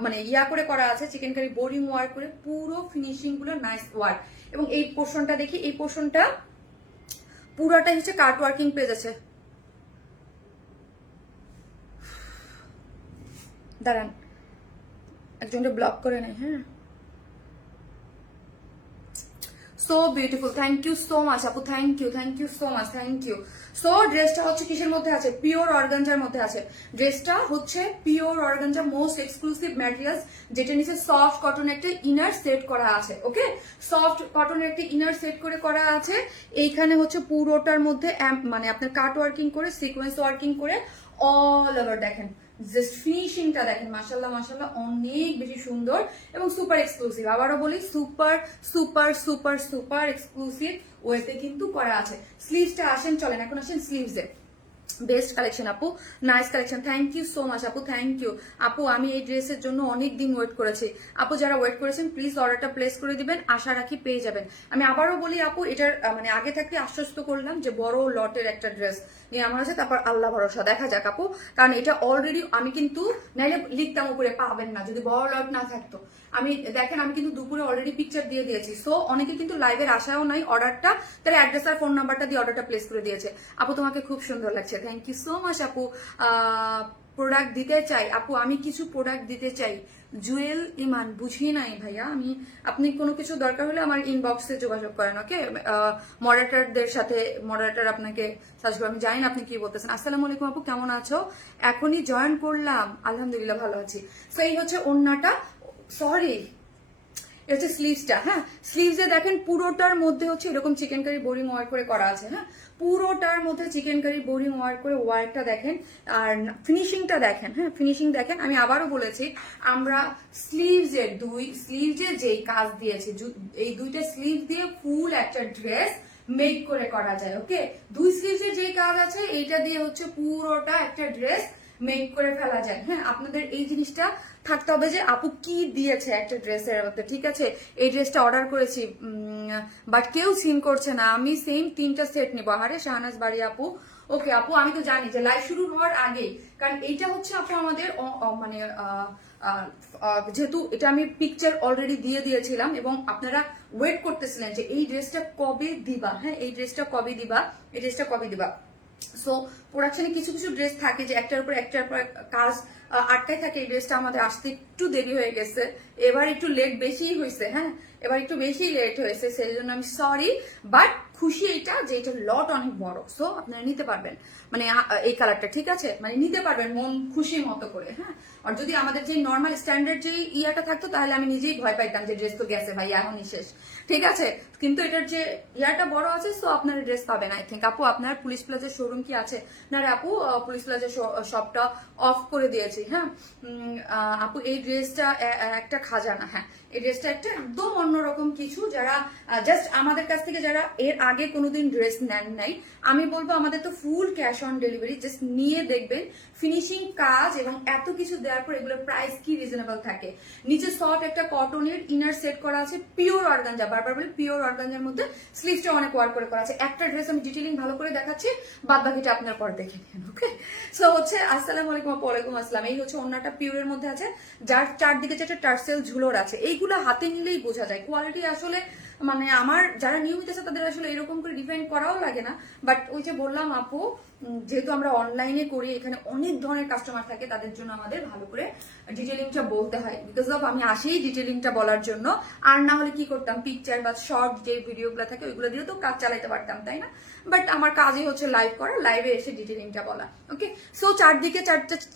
মানে ইয়া করে করা আছে, চিকেন কারি বোরিং ওয়ার্ক করে, পুরো ফিনিশিং গুলো নাইস ওয়ার্ক। এবং এই পোর্শনটা দেখি, এই পোর্শনটা পুরাটাই হচ্ছে কাট ওয়ার্কিং পেজ আছে। দাঁড়ান একজনকে ব্লক করে নেই। হ্যাঁ, so beautiful, thank you so much আপু, thank you so much, thank you. So ড্রেসটা হচ্ছে কিসের মধ্যে আছে? পিওর অর্গানজার মধ্যে আছে। ড্রেসটা হচ্ছে pure organza, most exclusive materials, যেটা নিচে সফট কটন একটা ইনার সেট করা আছে। ওকে, সফট কটনের একটা ইনার সেট করে করা আছে। এইখানে হচ্ছে পুরোটার মধ্যে মানে আপনার কাট ওয়ার্কিং করে, সিকোয়েন্স ওয়ার্কিং করে, অল ওভার দেখেন জাস্ট ফিনিশিংটা দেখেন, মাশাল্লাহ মাশাল্লাহ অনেক বেশি সুন্দর এবং সুপার এক্সক্লুসিভ। আবারও বলি super super super super exclusive ওয়েতে কিন্তু করা আছে। স্লিভসটা আসেন, চলেন এখন আসেন স্লিভসে। বেস্ট কালেকশন আপু, nice collection, thank you so much আপু, থ্যাংক ইউ আপু। আমি এই ড্রেসের জন্য অনেক দিন ওয়েট করেছি আপু, যারা ওয়েট করেছেন প্লিজ অর্ডারটা প্লেস করে দিবেন, আশা রাখি পেয়ে যাবেন। আমি আবারও বলি আপু, এটার মানে আগে থাকতে আশ্বস্ত করলাম যে বড় লটের একটা ড্রেস নিয়ে আমার আছে, তারপর আল্লাহ ভরসা, দেখা যাক আপু। কারণ এটা অলরেডি আমি কিন্তু নাইলে লিখতাম উপরে পাবেন না যদি বড় লট না থাকতো। আমি দেখেন আমি কিন্তু দুপুরে অলরেডি পিকচার দিয়ে দিয়েছি। সো অনেকে কিন্তু লাইভের আশাও নাই অর্ডারটা, তাহলে অ্যাড্রেস আর ফোন নাম্বারটা দিয়ে অর্ডারটা প্লেস করে দিয়েছে। আপু তোমাকে খুব সুন্দর লাগছে, থ্যাংক ইউ সো মাচ আপু। প্রোডাক্ট দিতে চাই আপু, আমি কিছু প্রোডাক্ট দিতে চাই। জুয়েল ইমান, বুঝি নাই ভাইয়া আমি। আপনি কোনো কিছু দরকার হলে আমার ইনবক্সে যোগাযোগ করেন। ওকে, মডারেটরদের সাথে, মডারেটর আপনাকে সার্চ করে, আমি জানি না আপনি কি বলতেছেন। আসসালামু আলাইকুম আপু, কেমন আছো? এখনই জয়েন করলাম, আলহামদুলিল্লাহ ভালো আছি। সো এই হচ্ছে ওড়নাটা, সরি এটা হচ্ছে স্লিভসটা। হ্যাঁ, স্লিভসে দেখেন পুরোটার মধ্যে হচ্ছে এরকম চিকেন কারি বোরিং ওয়ার্ক করে করা আছে। হ্যাঁ, পুরোটার মধ্যে চিকেন কারি বোরিং ওয়ার্ক করে ওয়ার্কটা দেখেন আর ফিনিশিংটা দেখেন। হ্যাঁ, ফিনিশিং দেখেন। আমি আবারও বলেছি, আমরা স্লিভসের যেই কাজ দিয়েছি, এই দুইটা স্লিভ দিয়ে ফুল একটা ড্রেস মেক করে করা যায়। ওকে, দুই স্লিভসের যেই কাজ আছে এইটা দিয়ে হচ্ছে পুরোটা একটা ড্রেস মেক করে ফেলা যায়। হ্যাঁ, আপনাদের এই জিনিসটা থাকতে হবে যে আপু কি দিয়েছে একটা ড্রেসের মধ্যে। ঠিক আছে, এই ড্রেসটা অর্ডার করেছি বাট কেউ সিন করছে না, আমি সেম 3টা সেট নিবো। আরে শাহনাজ বাড়ি আপু, ওকে আপু আমি তো জানি যে লাইভ শুরু হওয়ার আগেই, কারণ এইটা হচ্ছে আপু আমাদের মানে যেহেতু এটা আমি পিকচার অলরেডি দিয়ে দিয়েছিলাম এবং আপনারা ওয়েট করতেছিলেন যে এই ড্রেসটা কবে দিবা। হ্যাঁ, এই ড্রেসটা কবে দিবা, এই ড্রেসটা কবে দিবা। সো প্রোডাকশনে কিছু কিছু ড্রেস থাকে যে একটার উপর একটার পর কাজ আটটায় থাকে। এই ড্রেসটা আমাদের আসতে একটু দেরি হয়ে গেছে, এবার একটু লেট বেশিই হয়েছে। হ্যাঁ, এবার একটু বেশি লেট হয়েছে, সেই জন্য আমি সরি। বাট খুশি এইটা যে এটা লট অনেক বড়, সো আপনারা নিতে পারবেন, মানে এই কালারটা ঠিক আছে, মানে নিতে পারবেন মন খুশি মতো করে। হ্যাঁ, আর যদি আমাদের যে নর্মাল স্ট্যান্ডার্ড যে ইয়াটা থাকতো তাহলে আমি নিজেই ভয় পাইতাম যে ড্রেস তো গেছে ভাই এখনই শেষ। ঠিক আছে, কিন্তু এটার যে ইয়াটা বড় আছে, সো আপনারা ড্রেস পাবেন। আই থিঙ্ক আপু আপনার পুলিশ প্লাজার শোরুম কি আছে? না রে আপু, পুলিশ প্লাজার শপটা অফ করে দিয়েছি। হ্যাঁ আপু, এই ড্রেসটা একটা খাজানা। হ্যাঁ, এই ড্রেসটা একটা একদম অন্যরকম কিছু। যারা জাস্ট আমাদের কাছ থেকে যারা এর আগে কোনোদিন ড্রেস নেন নাই, আমি বলবো আমাদের তো full cash on delivery, just নিয়ে দেখবেন ফিনিশিং কাজ এবং এত কিছু দেওয়ার পর এগুলোর প্রাইস কি রিজনেবল থাকে। নিচে সফট একটা কটনের ইনার সেট করা আছে, পিওর অর্গানজা, বারবার বলি পিওর অর্গানজার মধ্যে স্লিভসটা অনেক ওয়ার্ক করে করা আছে। একটা ড্রেস আমি ডিটেইলিং ভালো করে দেখাচ্ছি, বাদ বাকিটা আপনার পর দেখে নিন। ওকে, সো হচ্ছে আসসালামু আলাইকুম, ওয়ালাইকুম আসসালাম। এই হচ্ছে ওন্নাটা পিওরের মধ্যে আছে, যার চারদিকে যেটা টার্সেল ঝুলোর আছে। এইগুলো হাতে নিলেই বোঝা যায় কোয়ালিটি আসলে, মানে আমার যারা নিয়মিত আছে তাদের আসলে এরকম করে ডিফাইন করাও লাগে না। বাট ওই যে বললাম আপু, যেহেতু আমরা অনলাইনে করি, এখানে অনেক ধরনের কাস্টমার থাকে, তাদের জন্য আমাদের ভালো করে ডিটেলিংটা বলতে হয়। বিকজ অফ আমি আসি ডিটেলিংটা বলার জন্য, আর না হলে কি করতাম, পিকচার বা শর্ট যে ভিডিওগুলো থাকে ওইগুলো দিয়ে তো কাজ চালাইতে পারতাম, তাই না? বাট আমার কাজই হচ্ছে লাইভ করা, লাইভে এসে ডিটেলিংটা বলা। ওকে, সো চারদিকে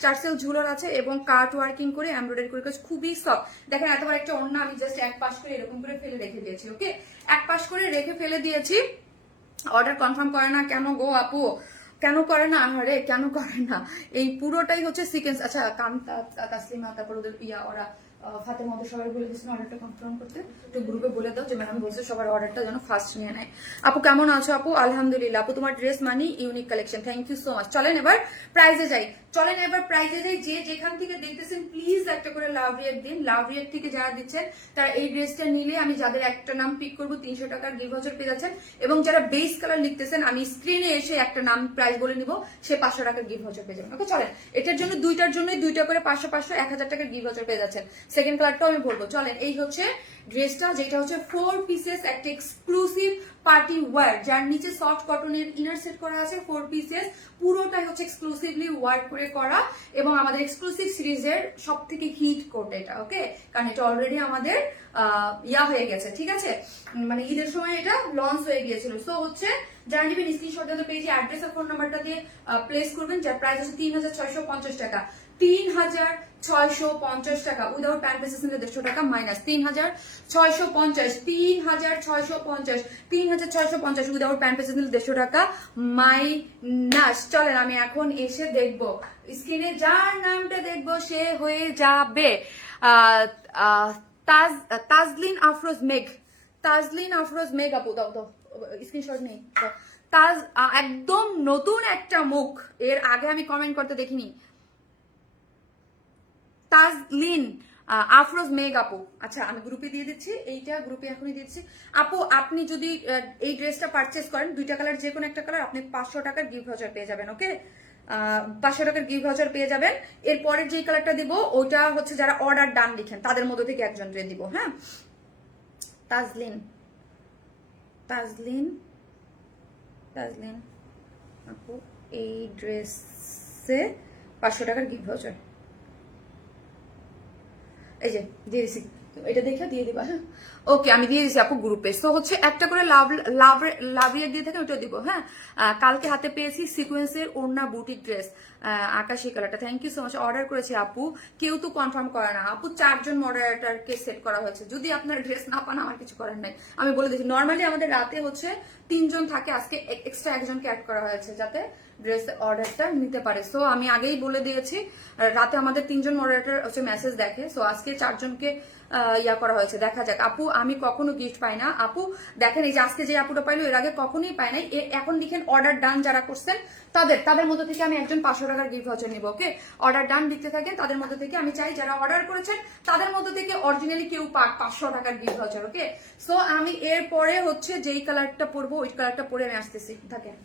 চারসেল ঝুলোর আছে এবং কাট ওয়ার্কিং করে এমব্রয়ডারি করে কাজ, খুবই সফট। দেখেন এতবার একটা ওড়না আমি জাস্ট এক পাশ করে এরকম করে ফেলে রেখে দিয়েছি। ওকে, এক পাশ করে রেখে ফেলে দিয়েছি। অর্ডার কনফার্ম করে না কেন গো আপু? কেন করে না? আরে কেন করে না? এই পুরোটাই হচ্ছে সিকোয়েন্স। আচ্ছা, কান্তা, তাসলিমা, তারপর ওদের ইয়া, ওরা ফাতের মধ্যে সবাই বলে দিচ্ছেন অর্ডারটা কনফার্ম করতে, একটু গ্রুপে বলে দাও যে ম্যাডাম বলছে সবার অর্ডারটা যেন ফার্স্ট নিয়ে নেয়। আপু কেমন আছো আপু? আলহামদুলিল্লাহ আপু, তোমার ড্রেস মানি unique collection, thank you so much. চলেন এবার প্রাইজে যাই, যে যেখান থেকে দেখতেছেন প্লিজ একটা করে লাভ রিয়েক্ট দিন। লাভ রিয়েক্ট থেকে যারা দিচ্ছেন তারা এই ড্রেসটা নিলে আমি যাদের একটা নাম পিক করবো 300 টাকার গিফট ভাউচার পেয়ে যাচ্ছেন, এবং যারা বেস কালার লিখতেছেন আমি স্ক্রিনে এসে একটা নাম প্রাইস বলে নিব, সে 500 টাকার গিফট ভাউচার পেয়ে যাবেন। ওকে চলেন, এটার জন্য দুইটার জন্য দুইটা করে 500 500 1000 টাকার গিফট ভাউচার পেয়ে যাচ্ছেন। সেকেন্ড কালারটাও আমি বলবো। চলেন, এই হচ্ছে ড্রেসটা, যেটা হচ্ছে 4 পিসেস একটা এক্সক্লুসিভ পার্টি ওয়্যার, যার নিচে সফট কটনের ইনার সেট করা আছে 4 পিসেস, পুরোটাই হচ্ছে এক্সক্লুসিভলি ওয়ার্ক করে করা, এবং আমাদের এক্সক্লুসিভ সিরিজের সব থেকে হিট কোট এটা। ওকে, কারণ এটা অলরেডি আমাদের ইয়া হয়ে গেছে, ঠিক আছে, মানে ঈদের সময় এটা লঞ্চ হয়ে গিয়েছিল। সো হচ্ছে যারা নিবেন স্ক্রিনশট দিয়ে পেজে অ্যাড্রেস আর ফোন নাম্বারটা দিয়ে প্লেস করবেন, যার প্রাইস হচ্ছে 3650 টাকা। 3650 টাকা উইদাউট প্যান্ট পিসেস নিলে 150 টাকা মাইনাস 3650, 3650 উইদাউট প্যান্ট পিসেস নিলে 150 টাকা মাইনাস। চলেন আমি এখন এসে দেখবো, স্ক্রিনে যার নামটা দেখবো সে হয়ে যাবে তাজলিন আফরোজ মেঘ। তাজলিন আফরোজ মেঘ আপু, দাও দাও স্ক্রিনশট নেই। তাজ একদম নতুন একটা মুখ, এর আগে আমি কমেন্ট করতে দেখিনি। তাজলিন আফরোজ মেঘ আপু, আচ্ছা আমি গ্রুপে দিয়ে দিচ্ছি, এইটা গ্রুপে এখনই দিচ্ছি। আপু আপনি যদি এই ড্রেসটা পারচেস করেন, দুইটা কালার যে কোনো একটা কালার, আপনি 500 টাকার গিফট ভাউচার পেয়ে যাবেন। ওকে, 500 টাকার গিফট ভাউচার পেয়ে যাবেন। এরপরের যে কালারটা দিব ওটা হচ্ছে যারা অর্ডার ডান লিখেন তাদের মধ্যে থেকে একজনকে দিব। হ্যাঁ, তাজলিন তাজলিন তাজলিন আপু, এই ড্রেসে 500 টাকার গিফট ভাউচার এই যে দিয়ে দিছি, এটা দেখে দিয়ে দিবা। হ্যাঁ ওকে, আমি দিয়ে দিচ্ছি আপু গ্রুপে। তো হচ্ছে একটা করে লাভ রিয়েক্ট দিয়ে থাকে, ওটা দিব। হ্যাঁ, কালকে হাতে পেয়েছি সিকোয়েন্সের ওড়না বুটিক ড্রেস আকাশি কালারটা, thank you so much. Order করেছি আপু, কেউ তো কনফার্ম করে না আপু, 4 জন মডারেটরকে সেট করা হয়েছে, যদি আপনার ড্রেস না পান আমার কিছু করার নাই। আমি বলে দিচ্ছি নর্মালি আমাদের রাতে হচ্ছে 3 জন থাকে, আজকে এক্সট্রা একজনকে অ্যাড করা হয়েছে যাতে ড্রেস অর্ডারটা নিতে পারে। সো আমি আগেই বলে দিয়েছি রাতে আমাদের 3 জন মডারেটর হচ্ছে মেসেজ দেখে, সো আজকে 4 জনকে ইয়া করা হয়েছে। দেখা যাক আপু, আমি কখনো গিফট পাই না আপু, দেখেন এই যে আজকে যে আপুটা পাইলো এর আগে কখনোই পাই নাই। এখন লিখেন অর্ডার ডান যারা করছেন তাদের মধ্যে থেকে আমি একজন 500 টাকার গিফট ভাউচার নিব। ওকে, অর্ডার ডান লিখতে থাকেন, তাদের মধ্যে থেকে আমি চাই যারা অর্ডার করেছেন তাদের মধ্যে থেকে অরিজিনালি কেউ পাক 500 টাকার গিফট ভাউচার। ওকে, সো আমি এরপরে হচ্ছে যেই কালারটা পরবো ওই কালারটা পরে আমি আসতেছি, থাকেন।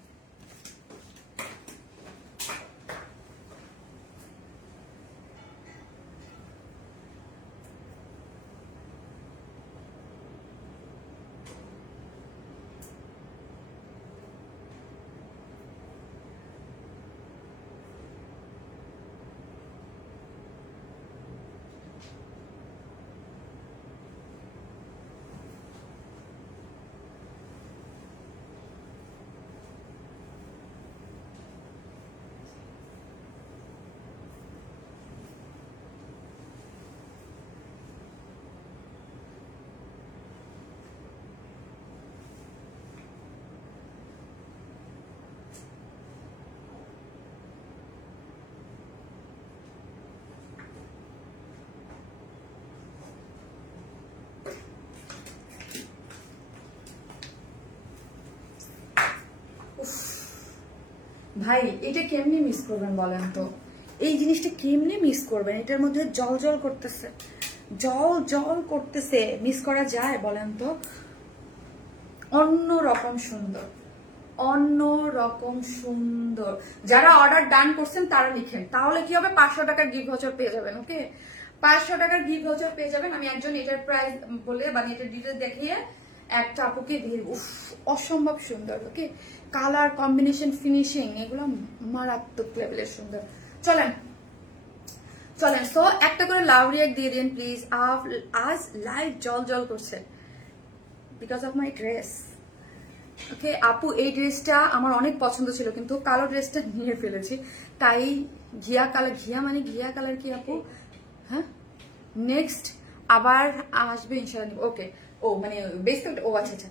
ভাই এটা কেমনি মিস করবেন বলেন তো, এই জিনিসটা কেমনি মিস করবেন? এটার মধ্যে জল জল করতেছে, জল জল করতেছে, মিস করা যায় বলেন তো? অন্য রকম সুন্দর, অন্য রকম সুন্দর। যারা অর্ডার ডান করছেন তারা লিখেন, তাহলে কি হবে 500 টাকার গিফট ভাউচার পেয়ে যাবেন। ওকে, 500 টাকার গিফট ভাউচার পেয়ে যাবেন। আমি একজন এটার প্রাইস বলে বা এটার ডিটেল দেখিয়ে একটা আপুকে দিয়ে, উফ অসম্ভব সুন্দর। ওকে, কালার কম্বিনেশন ফিনিশিং এগুলো মারাত্মক লেভেলের সুন্দর। চলেন চলেন, সো একটা করে লাভ রিয়েক্ট দিয়ে দিন প্লিজ। আজ লাইভ জল জল করছে বিকজ অফ মাই ড্রেস। ওকে আপু, এই ড্রেসটা আমার অনেক পছন্দ ছিল কিন্তু কালো ড্রেসটা নিয়ে ফেলেছি, তাই ঘিয়া কালার, ঘিয়া মানে ঘিয়া কালার কি আপু? হ্যাঁ, নেক্সট আবার আসবে ইনশাআল্লাহ। ওকে, ও মানে বেসিক্যালি ও আচ্ছা আচ্ছা,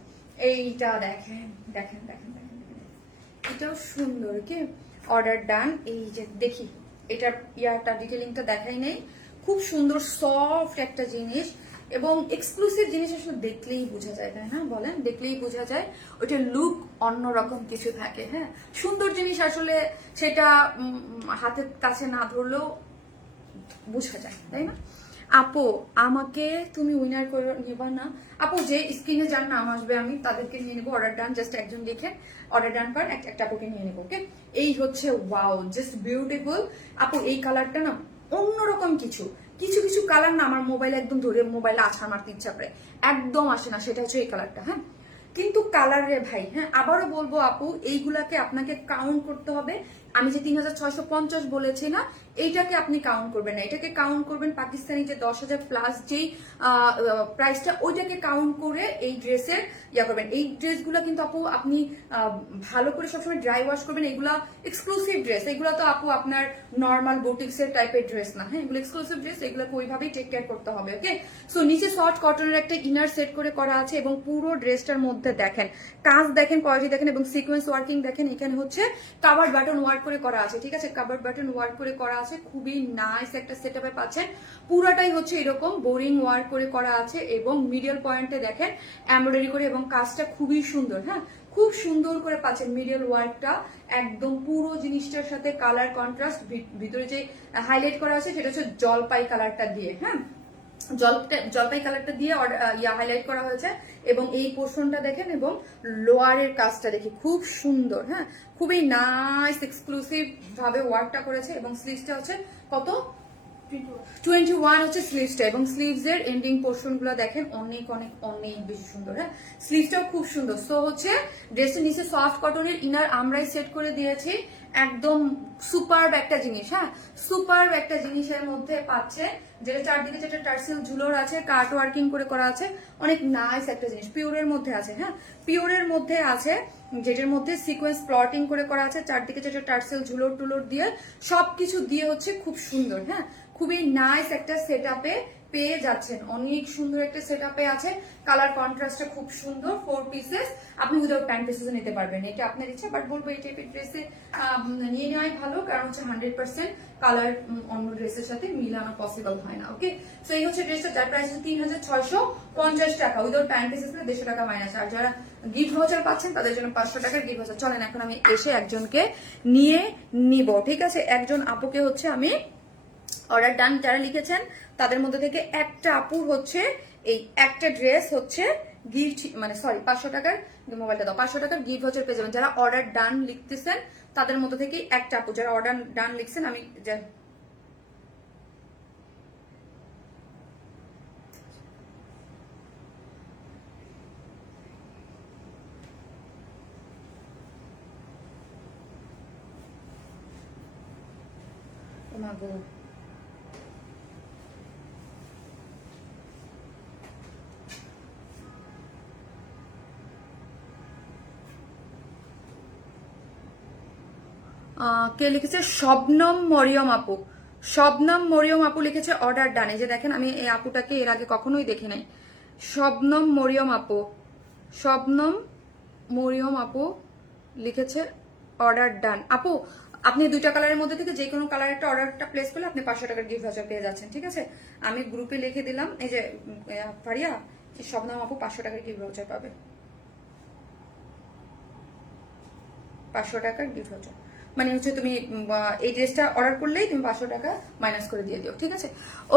এইটা দেখেন দেখেন দেখেন দেখেন দেখেন, এটাও সুন্দর। কি অর্ডার ডান, এই যে দেখি এটার ইয়ারটা ডিটেলিংটা দেখাই নেই, খুব সুন্দর সফট একটা জিনিস এবং এক্সক্লুসিভ জিনিস আসলে দেখলেই বোঝা যায়, তাই না বলেন? দেখলেই বোঝা যায় ওইটা লুক অন্যরকম কিছু থাকে। হ্যাঁ, সুন্দর জিনিস আসলে সেটা হাতের কাছে না ধরলেও বোঝা যায়, তাই না? আপু আমাকে তুমি উইনার করে নেবা না? আপু যে স্ক্রিনে যার নাম আসবে আমি তাদেরকে নিয়ে নেবো। অর্ডার ডান, জাস্ট একজন লিখে অর্ডার ডান কর, একটা আপুকে নিয়ে নেবো। ওকে, এই হচ্ছে ওয়াও, জাস্ট বিউটিফুল। আপু এই কালারটা না অন্যরকম কিছু কিছু কিছু কালার না আমার মোবাইলে একদম ধরে মোবাইলে আছাড় মারতে ইচ্ছা করে, একদম আসে না, সেটা হচ্ছে এই কালারটা। হ্যাঁ, কিন্তু কালার রে ভাই, হ্যাঁ আবারও বলবো আপু এইগুলাকে আপনাকে কাউন্ট করতে হবে। আমি যে 3650 বলেছি না, এইটাকে আপনি কাউন্ট করবেন না, এটাকে কাউন্ট করবেন পাকিস্তানি যে 10,000 প্লাস যেই প্রাইসটা, ওইটাকে কাউন্ট করে এই ড্রেসের ইয়া করবেন। এই ড্রেসগুলো কিন্তু আপু আপনি ভালো করে সবসময় ড্রাই ওয়াশ করবেন। এগুলা এক্সক্লুসিভ ড্রেস, এগুলো তো আপু আপনার নর্মাল বুটিক্সের টাইপের ড্রেস না। হ্যাঁ, এগুলো এক্সক্লুসিভ ড্রেস, এগুলোকে ওইভাবেই টেক কেয়ার করতে হবে। ওকে, সো নিচে সফট কটনের একটা ইনার সেট করে করা আছে এবং পুরো ড্রেসটার মধ্যে দেখেন কাজ দেখেন, কোয়ালিটি দেখেন এবং সিকোয়েন্স ওয়ার্কিং দেখেন। এখানে হচ্ছে কাভার বাটন ওয়ার্ক করে করা আছে, ঠিক আছে, কাভার বাটন ওয়ার্ক করে করা আছে। খুবই নাইস একটা সেটআপে পাচ্ছেন। পুরাটাই হচ্ছে এরকম বোরিং ওয়ার্ক করে করা আছে এবং মিডল পয়েন্টে দেখেন এমব্রয়ডারি করে এবং কাজটা খুবই সুন্দর। হ্যাঁ, খুব সুন্দর করে পাচ্ছেন মিডল ওয়ার্কটা একদম পুরো জিনিসটার সাথে কালার কন্ট্রাস্ট। ভিতরে যে হাইলাইট করা আছে সেটা হচ্ছে জলপাই কালারটা দিয়ে। হ্যাঁ, জলপাই কালারটা দিয়ে হাইলাইট করা হয়েছে এবং এই পোর্শনটা দেখেন এবং লোয়ারের কাজটা দেখি খুব সুন্দর। হ্যাঁ, খুবই নাইস এক্সক্লুসিভ ভাবে ওয়ার্কটা করেছে এবং স্লিভসটা হচ্ছে কত 21 হচ্ছে স্লিভসটা এবং স্লিভস এর এন্ডিং পোর্শন গুলো দেখেন অনেক অনেক অনেক বেশি সুন্দর। হ্যাঁ, স্লিভসটাও খুব সুন্দর। সো হচ্ছে ড্রেসের নিচে সফট কটনের ইনার আমরাই সেট করে দিয়েছি, একদম সুপারব একটা জিনিস। হ্যাঁ, সুপারব একটা জিনিসের মধ্যে পাচ্ছে, যেটা চারদিকে যেটা টার্সেল ঝুলোর আছে, কাট ওয়ার্কিং করে করা আছে, অনেক নাইস একটা জিনিস। পিওরের মধ্যে আছে, হ্যাঁ পিওরের মধ্যে আছে, যেটার মধ্যে সিকোয়েন্স প্লটিং করে করা আছে, চারদিকে যেটা টার্সেল ঝুলোর টুলোর দিয়ে সবকিছু দিয়ে হচ্ছে খুব সুন্দর। হ্যাঁ, খুবই নাইস একটা সেটআপে পেয়ে যাচ্ছেন, অনেক সুন্দর একটা সেটআপে আছে। কালার কন্ট্রাস্টটা খুব সুন্দর। 4 পিসেস আপনি উইদাউট প্যান্ট পিসেস নিতে পারবেন, এটা আপনার ইচ্ছা। বাট বলবো এই টাইপের ড্রেসে নিয়ে নেওয়াই ভালো, কারণ হচ্ছে 100% কালার অন্য ড্রেসের সাথে মিলানো পসিবল হয় না। ওকে, সো এই হচ্ছে ড্রেসটা, যার প্রাইস হচ্ছে 3650 টাকা উইদাউট প্যান্ট পিসেস, 150 টাকা মাইনাস। আর যারা গিফট ভাউচার পাচ্ছেন তাদের জন্য 500 টাকার গিফট ভাউচার। চলেন এখন আমি এসে একজনকে নিয়ে নিব, ঠিক আছে? একজন আপুকে হচ্ছে আমি অর্ডার ডান যারা লিখেছেন তাদের মধ্যে থেকে একটা আপুর হচ্ছে এই একটা ড্রেস হচ্ছে গিফট, মানে সরি 500 টাকার, মোবাইলটা দাও, 500 টাকার গিফট ভাউচার পেয়ে যাবেন। যারা অর্ডার ডান লিখতেছেন তাদের মধ্যে থেকে একটা আপু যারা অর্ডার ডান লিখছেন, আমি কে লিখেছে? শবনম মরিয়ম আপু, শবনম মরিয়ম আপু লিখেছে অর্ডার ডানে। যে দেখেন আমি এই আপুটাকে এর আগে কখনোই দেখি নাই। শবনম মরিয়ম আপু, শবনম মরিয়ম আপু লিখেছে অর্ডার ডান। আপু আপনি দুইটা কালারের মধ্যে থেকে যে কোনো কালার একটা অর্ডারটা প্লেস করলে আপনি 500 টাকার গিফট ভাউচার পেয়ে যাচ্ছেন, ঠিক আছে? আমি গ্রুপে লিখে দিলাম, এই যে ফারিয়া, শবনম আপু 500 টাকার গিফট ভাউচার পাবে, 500 টাকার গিফট ভাউচার। মানে হচ্ছে তুমি এই ড্রেসটা অর্ডার করলেই তুমি 500 টাকা মাইনাস করে দিয়ে দিও, ঠিক আছে?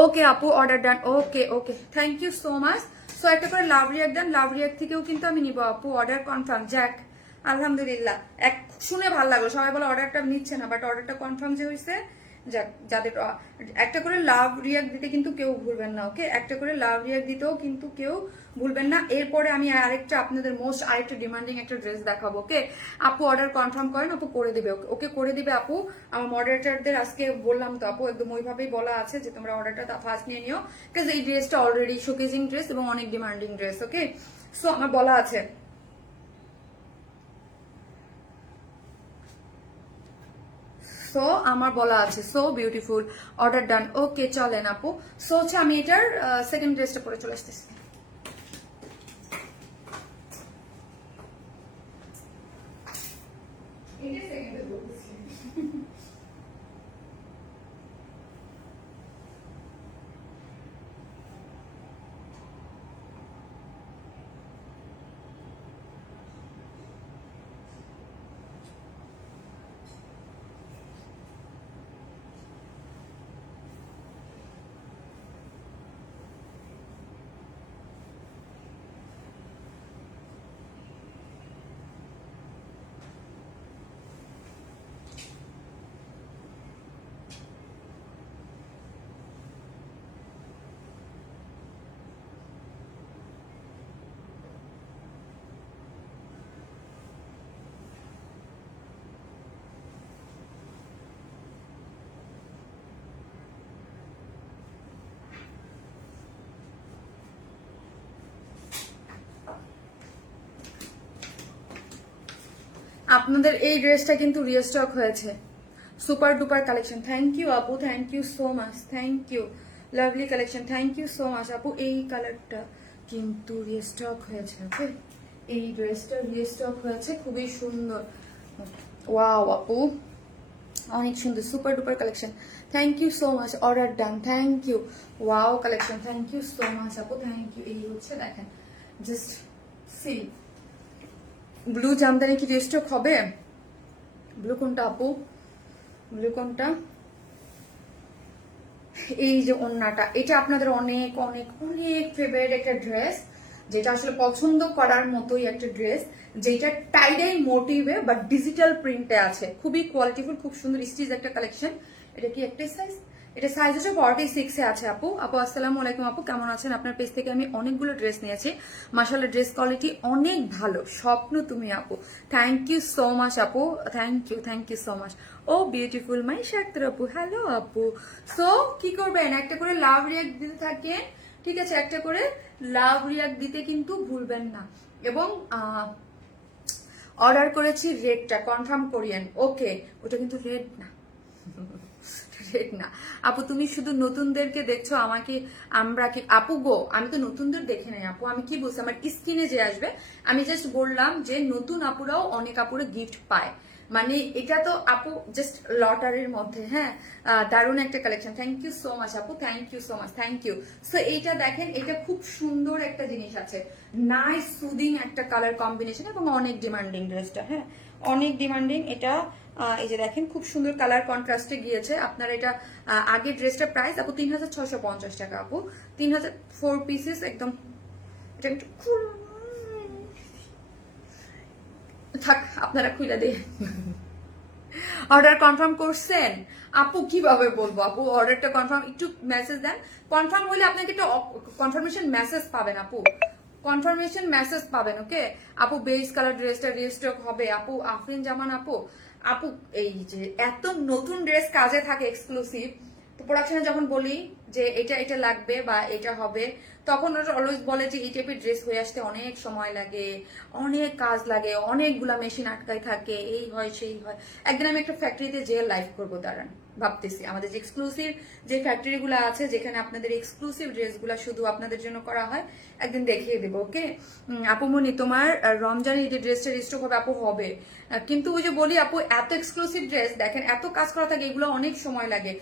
ওকে আপু, order done. Okay okay, thank you so much. So একটা করে লাভ রিয়াক্ট দেন, লাভ রিয়াক্ট থেকেও কিন্তু আমি নিবো আপু। অর্ডার কনফার্ম, জ্যাক আলহামদুলিল্লাহ। এক শুনে ভালো লাগলো, সবাই বলে অর্ডারটা নিচ্ছে না, বাট অর্ডারটা কনফার্ম যে হয়েছে। যাক, যাদের একটা করে লাভ রিয়াক্ট দিতে কিন্তু কেউ ভুলবেন না। ওকে, একটা করে লাভ রিয়াক্ট দিতেও কিন্তু কেউ ভুলবেন না। এরপরে আমি আরেকটা আপনাদের আরেকটা ডিমান্ডিং একটা ড্রেস দেখাবো। ওকে আপু, অর্ডার কনফার্ম করেন, আপু করে দিবে। ওকে করে দিবে আপু। আমার মডারেটরদের আজকে বললাম তো আপু, একদম ওইভাবেই বলা আছে যে তোমরা অর্ডারটা ফার্স্ট নিয়ে নিও, বিকজ এই ড্রেসটা অলরেডি শোকেজিং ড্রেস এবং অনেক ডিমান্ডিং ড্রেস। ওকে, সো আমার বলা আছে। সো আমার বলা আছে, সো বিউটিফুল, অর্ডার ডান। ওকে চলেন আপু। সো হচ্ছে আমি এটার সেকেন্ড ড্রেসটা পরে চলে আসতেছি। আপনাদের এই ড্রেসটা কিন্তু রিস্টক হয়েছে, super duper collection. Thank you আপু, thank you so much, thank you, lovely collection, thank you so much আপু। এই কালারটা কিন্তু রিস্টক হয়েছে, ওকে, এই ড্রেসটা রিস্টক হয়েছে, খুবই সুন্দর। ওয়াও আপু, অনেক সুন্দর, super duper collection. Thank you so much, order done, thank you. Wow collection, thank you so much আপু, থ্যাংক ইউ। এই হচ্ছে দেখেন, জাস্ট সি, ব্লু জামদানি কি রিস্টক হবে? ব্লু কোনটা আপু, ব্লু কোনটা? এই যে ওন্নাটা, এটা আপনাদের অনেক অনেক অনেক ফেভারিট একটা ড্রেস, যেটা আসলে পছন্দ করার মতোই একটা ড্রেস, যেটা টাইডাই মোটিভে বা ডিজিটাল প্রিন্টে আছে, খুবই কোয়ালিটিফুল, খুব সুন্দর স্টিচ একটা কালেকশন। এটা কি একটা সাইজ? এটা সাইজ হচ্ছে 46 এ আছে আপু। আপু আসসালামু আলাইকুম আপু, কেমন আছেন? আপনার পেজ থেকে আমি অনেকগুলো ড্রেস নিয়েছি, মাশাআল্লাহ ড্রেস কোয়ালিটি অনেক ভালো। স্বপ্ন তুমি আপু, থ্যাংক ইউ সো মাচ আপু, thank you so much. Oh beautiful my শাক্তর আপু, হ্যালো আপু। সো কি করবেন, একটা করে লাভ রিয়াক্ট দিতে থাকেন, ঠিক আছে? একটা করে লাভ রিয়াক্ট দিতে কিন্তু ভুলবেন না। এবং অর্ডার করেছি রেডটা, কনফার্ম করিয়েন। ওকে, ওটা কিন্তু রেড না, রেড না আপু। তুমি শুধু নতুনদেরকে দেখছো, আমাকে আমরা কি আপু গো? আমি তো নতুনদের দেখে নাই আপু, আমি কি বলছি, আমার স্ক্রিনে যে আসবে আমি জাস্ট বললাম যে নতুন আপুরাও অনেক আপুরা গিফট পায়, মানে এটা তো আপু জাস্ট লটারির মধ্যে। হ্যাঁ, দারুণ একটা collection, thank you so much আপু, thank you so much, thank you. So এইটা দেখেন, এটা খুব সুন্দর একটা জিনিস আছে, নাইস সুদিং একটা কালার কম্বিনেশন এবং অনেক ডিমান্ডিং ড্রেসটা। হ্যাঁ, অনেক ডিমান্ডিং এটা। এই যে দেখেন, খুব সুন্দর কালার কন্ট্রাস্টে গিয়েছে আপনার এটা। আগে ড্রেসটার প্রাইস আপু 3650 টাকা আপু, 3000 4 পিসেস একদম। এটা একটু থাক, আপনারা খুলে দিয়ে অর্ডার কনফার্ম করছেন আপু? কিভাবে বলবো আপু অর্ডারটা কনফার্ম? একটু মেসেজ দেন, কনফার্ম হলে আপনাকে একটা কনফার্মেশন মেসেজ পাবেন আপু, কনফার্মেশন মেসেজ পাবেন। ওকে আপু, বেজ কালার ড্রেসটা রিস্টক হবে আপু। আফরিন জামান আপু, আপু এই যে এত নতুন ড্রেস কাজে থাকে এক্সক্লুসিভ, তো প্রোডাকশনে যখন বলি যে এটা এটা লাগবে বা এটা হবে, তখন ওরা অলওয়েজ বলে যে এই টাইপের ড্রেস হয়ে আসতে অনেক সময় লাগে, অনেক কাজ লাগে, অনেকগুলা মেশিন আটকায় থাকে, এই হয় সেই হয়। একদিন আমি একটা ফ্যাক্টরিতে যেয়ে লাইভ করবো, দাঁড়ান ভাবতেছি। আমাদের যে এক্সক্লুসিভ যে ফ্যাক্টরিগুলো আছে, যেখানে আপনাদের এক্সক্লুসিভ ড্রেসগুলো শুধু আপনাদের জন্য করা হয়, একদিন দেখিয়ে দেবো। ওকে আপু মনি, তোমার রমজানে এই যে ড্রেসটা রিস্টক হবে আপু? হবে, কিন্তু ওই যে বলি আপু, এত এক্সক্লুসিভ ড্রেস দেখেন, এত কাজ করা থাকে, এগুলো অনেক সময় লাগে।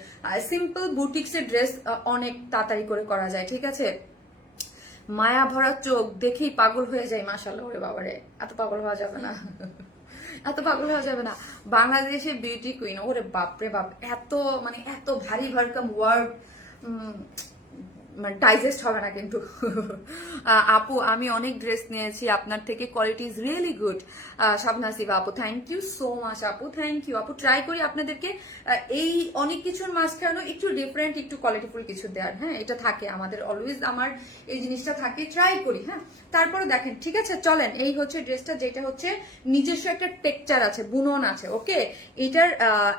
সিম্পল বুটিক্সের ড্রেস অনেক তাড়াতাড়ি করে করা যায়, ঠিক আছে? মায়া ভরা চোখ দেখেই পাগল হয়ে যায়, মাশাআল্লাহ। ওরে বাবারে, এত পাগল হওয়া যাবে না, এত পাগল হওয়া যাবে না। বাংলাদেশে বিউটি কুইন, ওরে বাপরে বাপ, এত মানে এত ভারী ভরকম ওয়ার্ড মানে ডাইজেস্ট হবে না কিন্তু। আপু আমি অনেক ড্রেস নিয়েছি আপনার থেকে, কোয়ালিটি ইজ রিয়েলি গুড। শাবনাসিবা আপু, থ্যাংক ইউ সো মাচ আপু, থ্যাংক ইউ আপু। ট্রাই করি আপনাদেরকে এই অনেক কিছুর মাঝখানে একটু ডিফারেন্ট, একটু কোয়ালিটিফুল কিছু দেওয়ার। হ্যাঁ, এটা থাকে আমাদের অলওয়েজ, আমার এই জিনিসটা থাকে, ট্রাই করি। হ্যাঁ, তারপরে দেখেন, ঠিক আছে চলেন। এই হচ্ছে ড্রেসটা, যেটা হচ্ছে নিজস্ব একটা টেক্সচার আছে, বুনন আছে। ওকে, এটার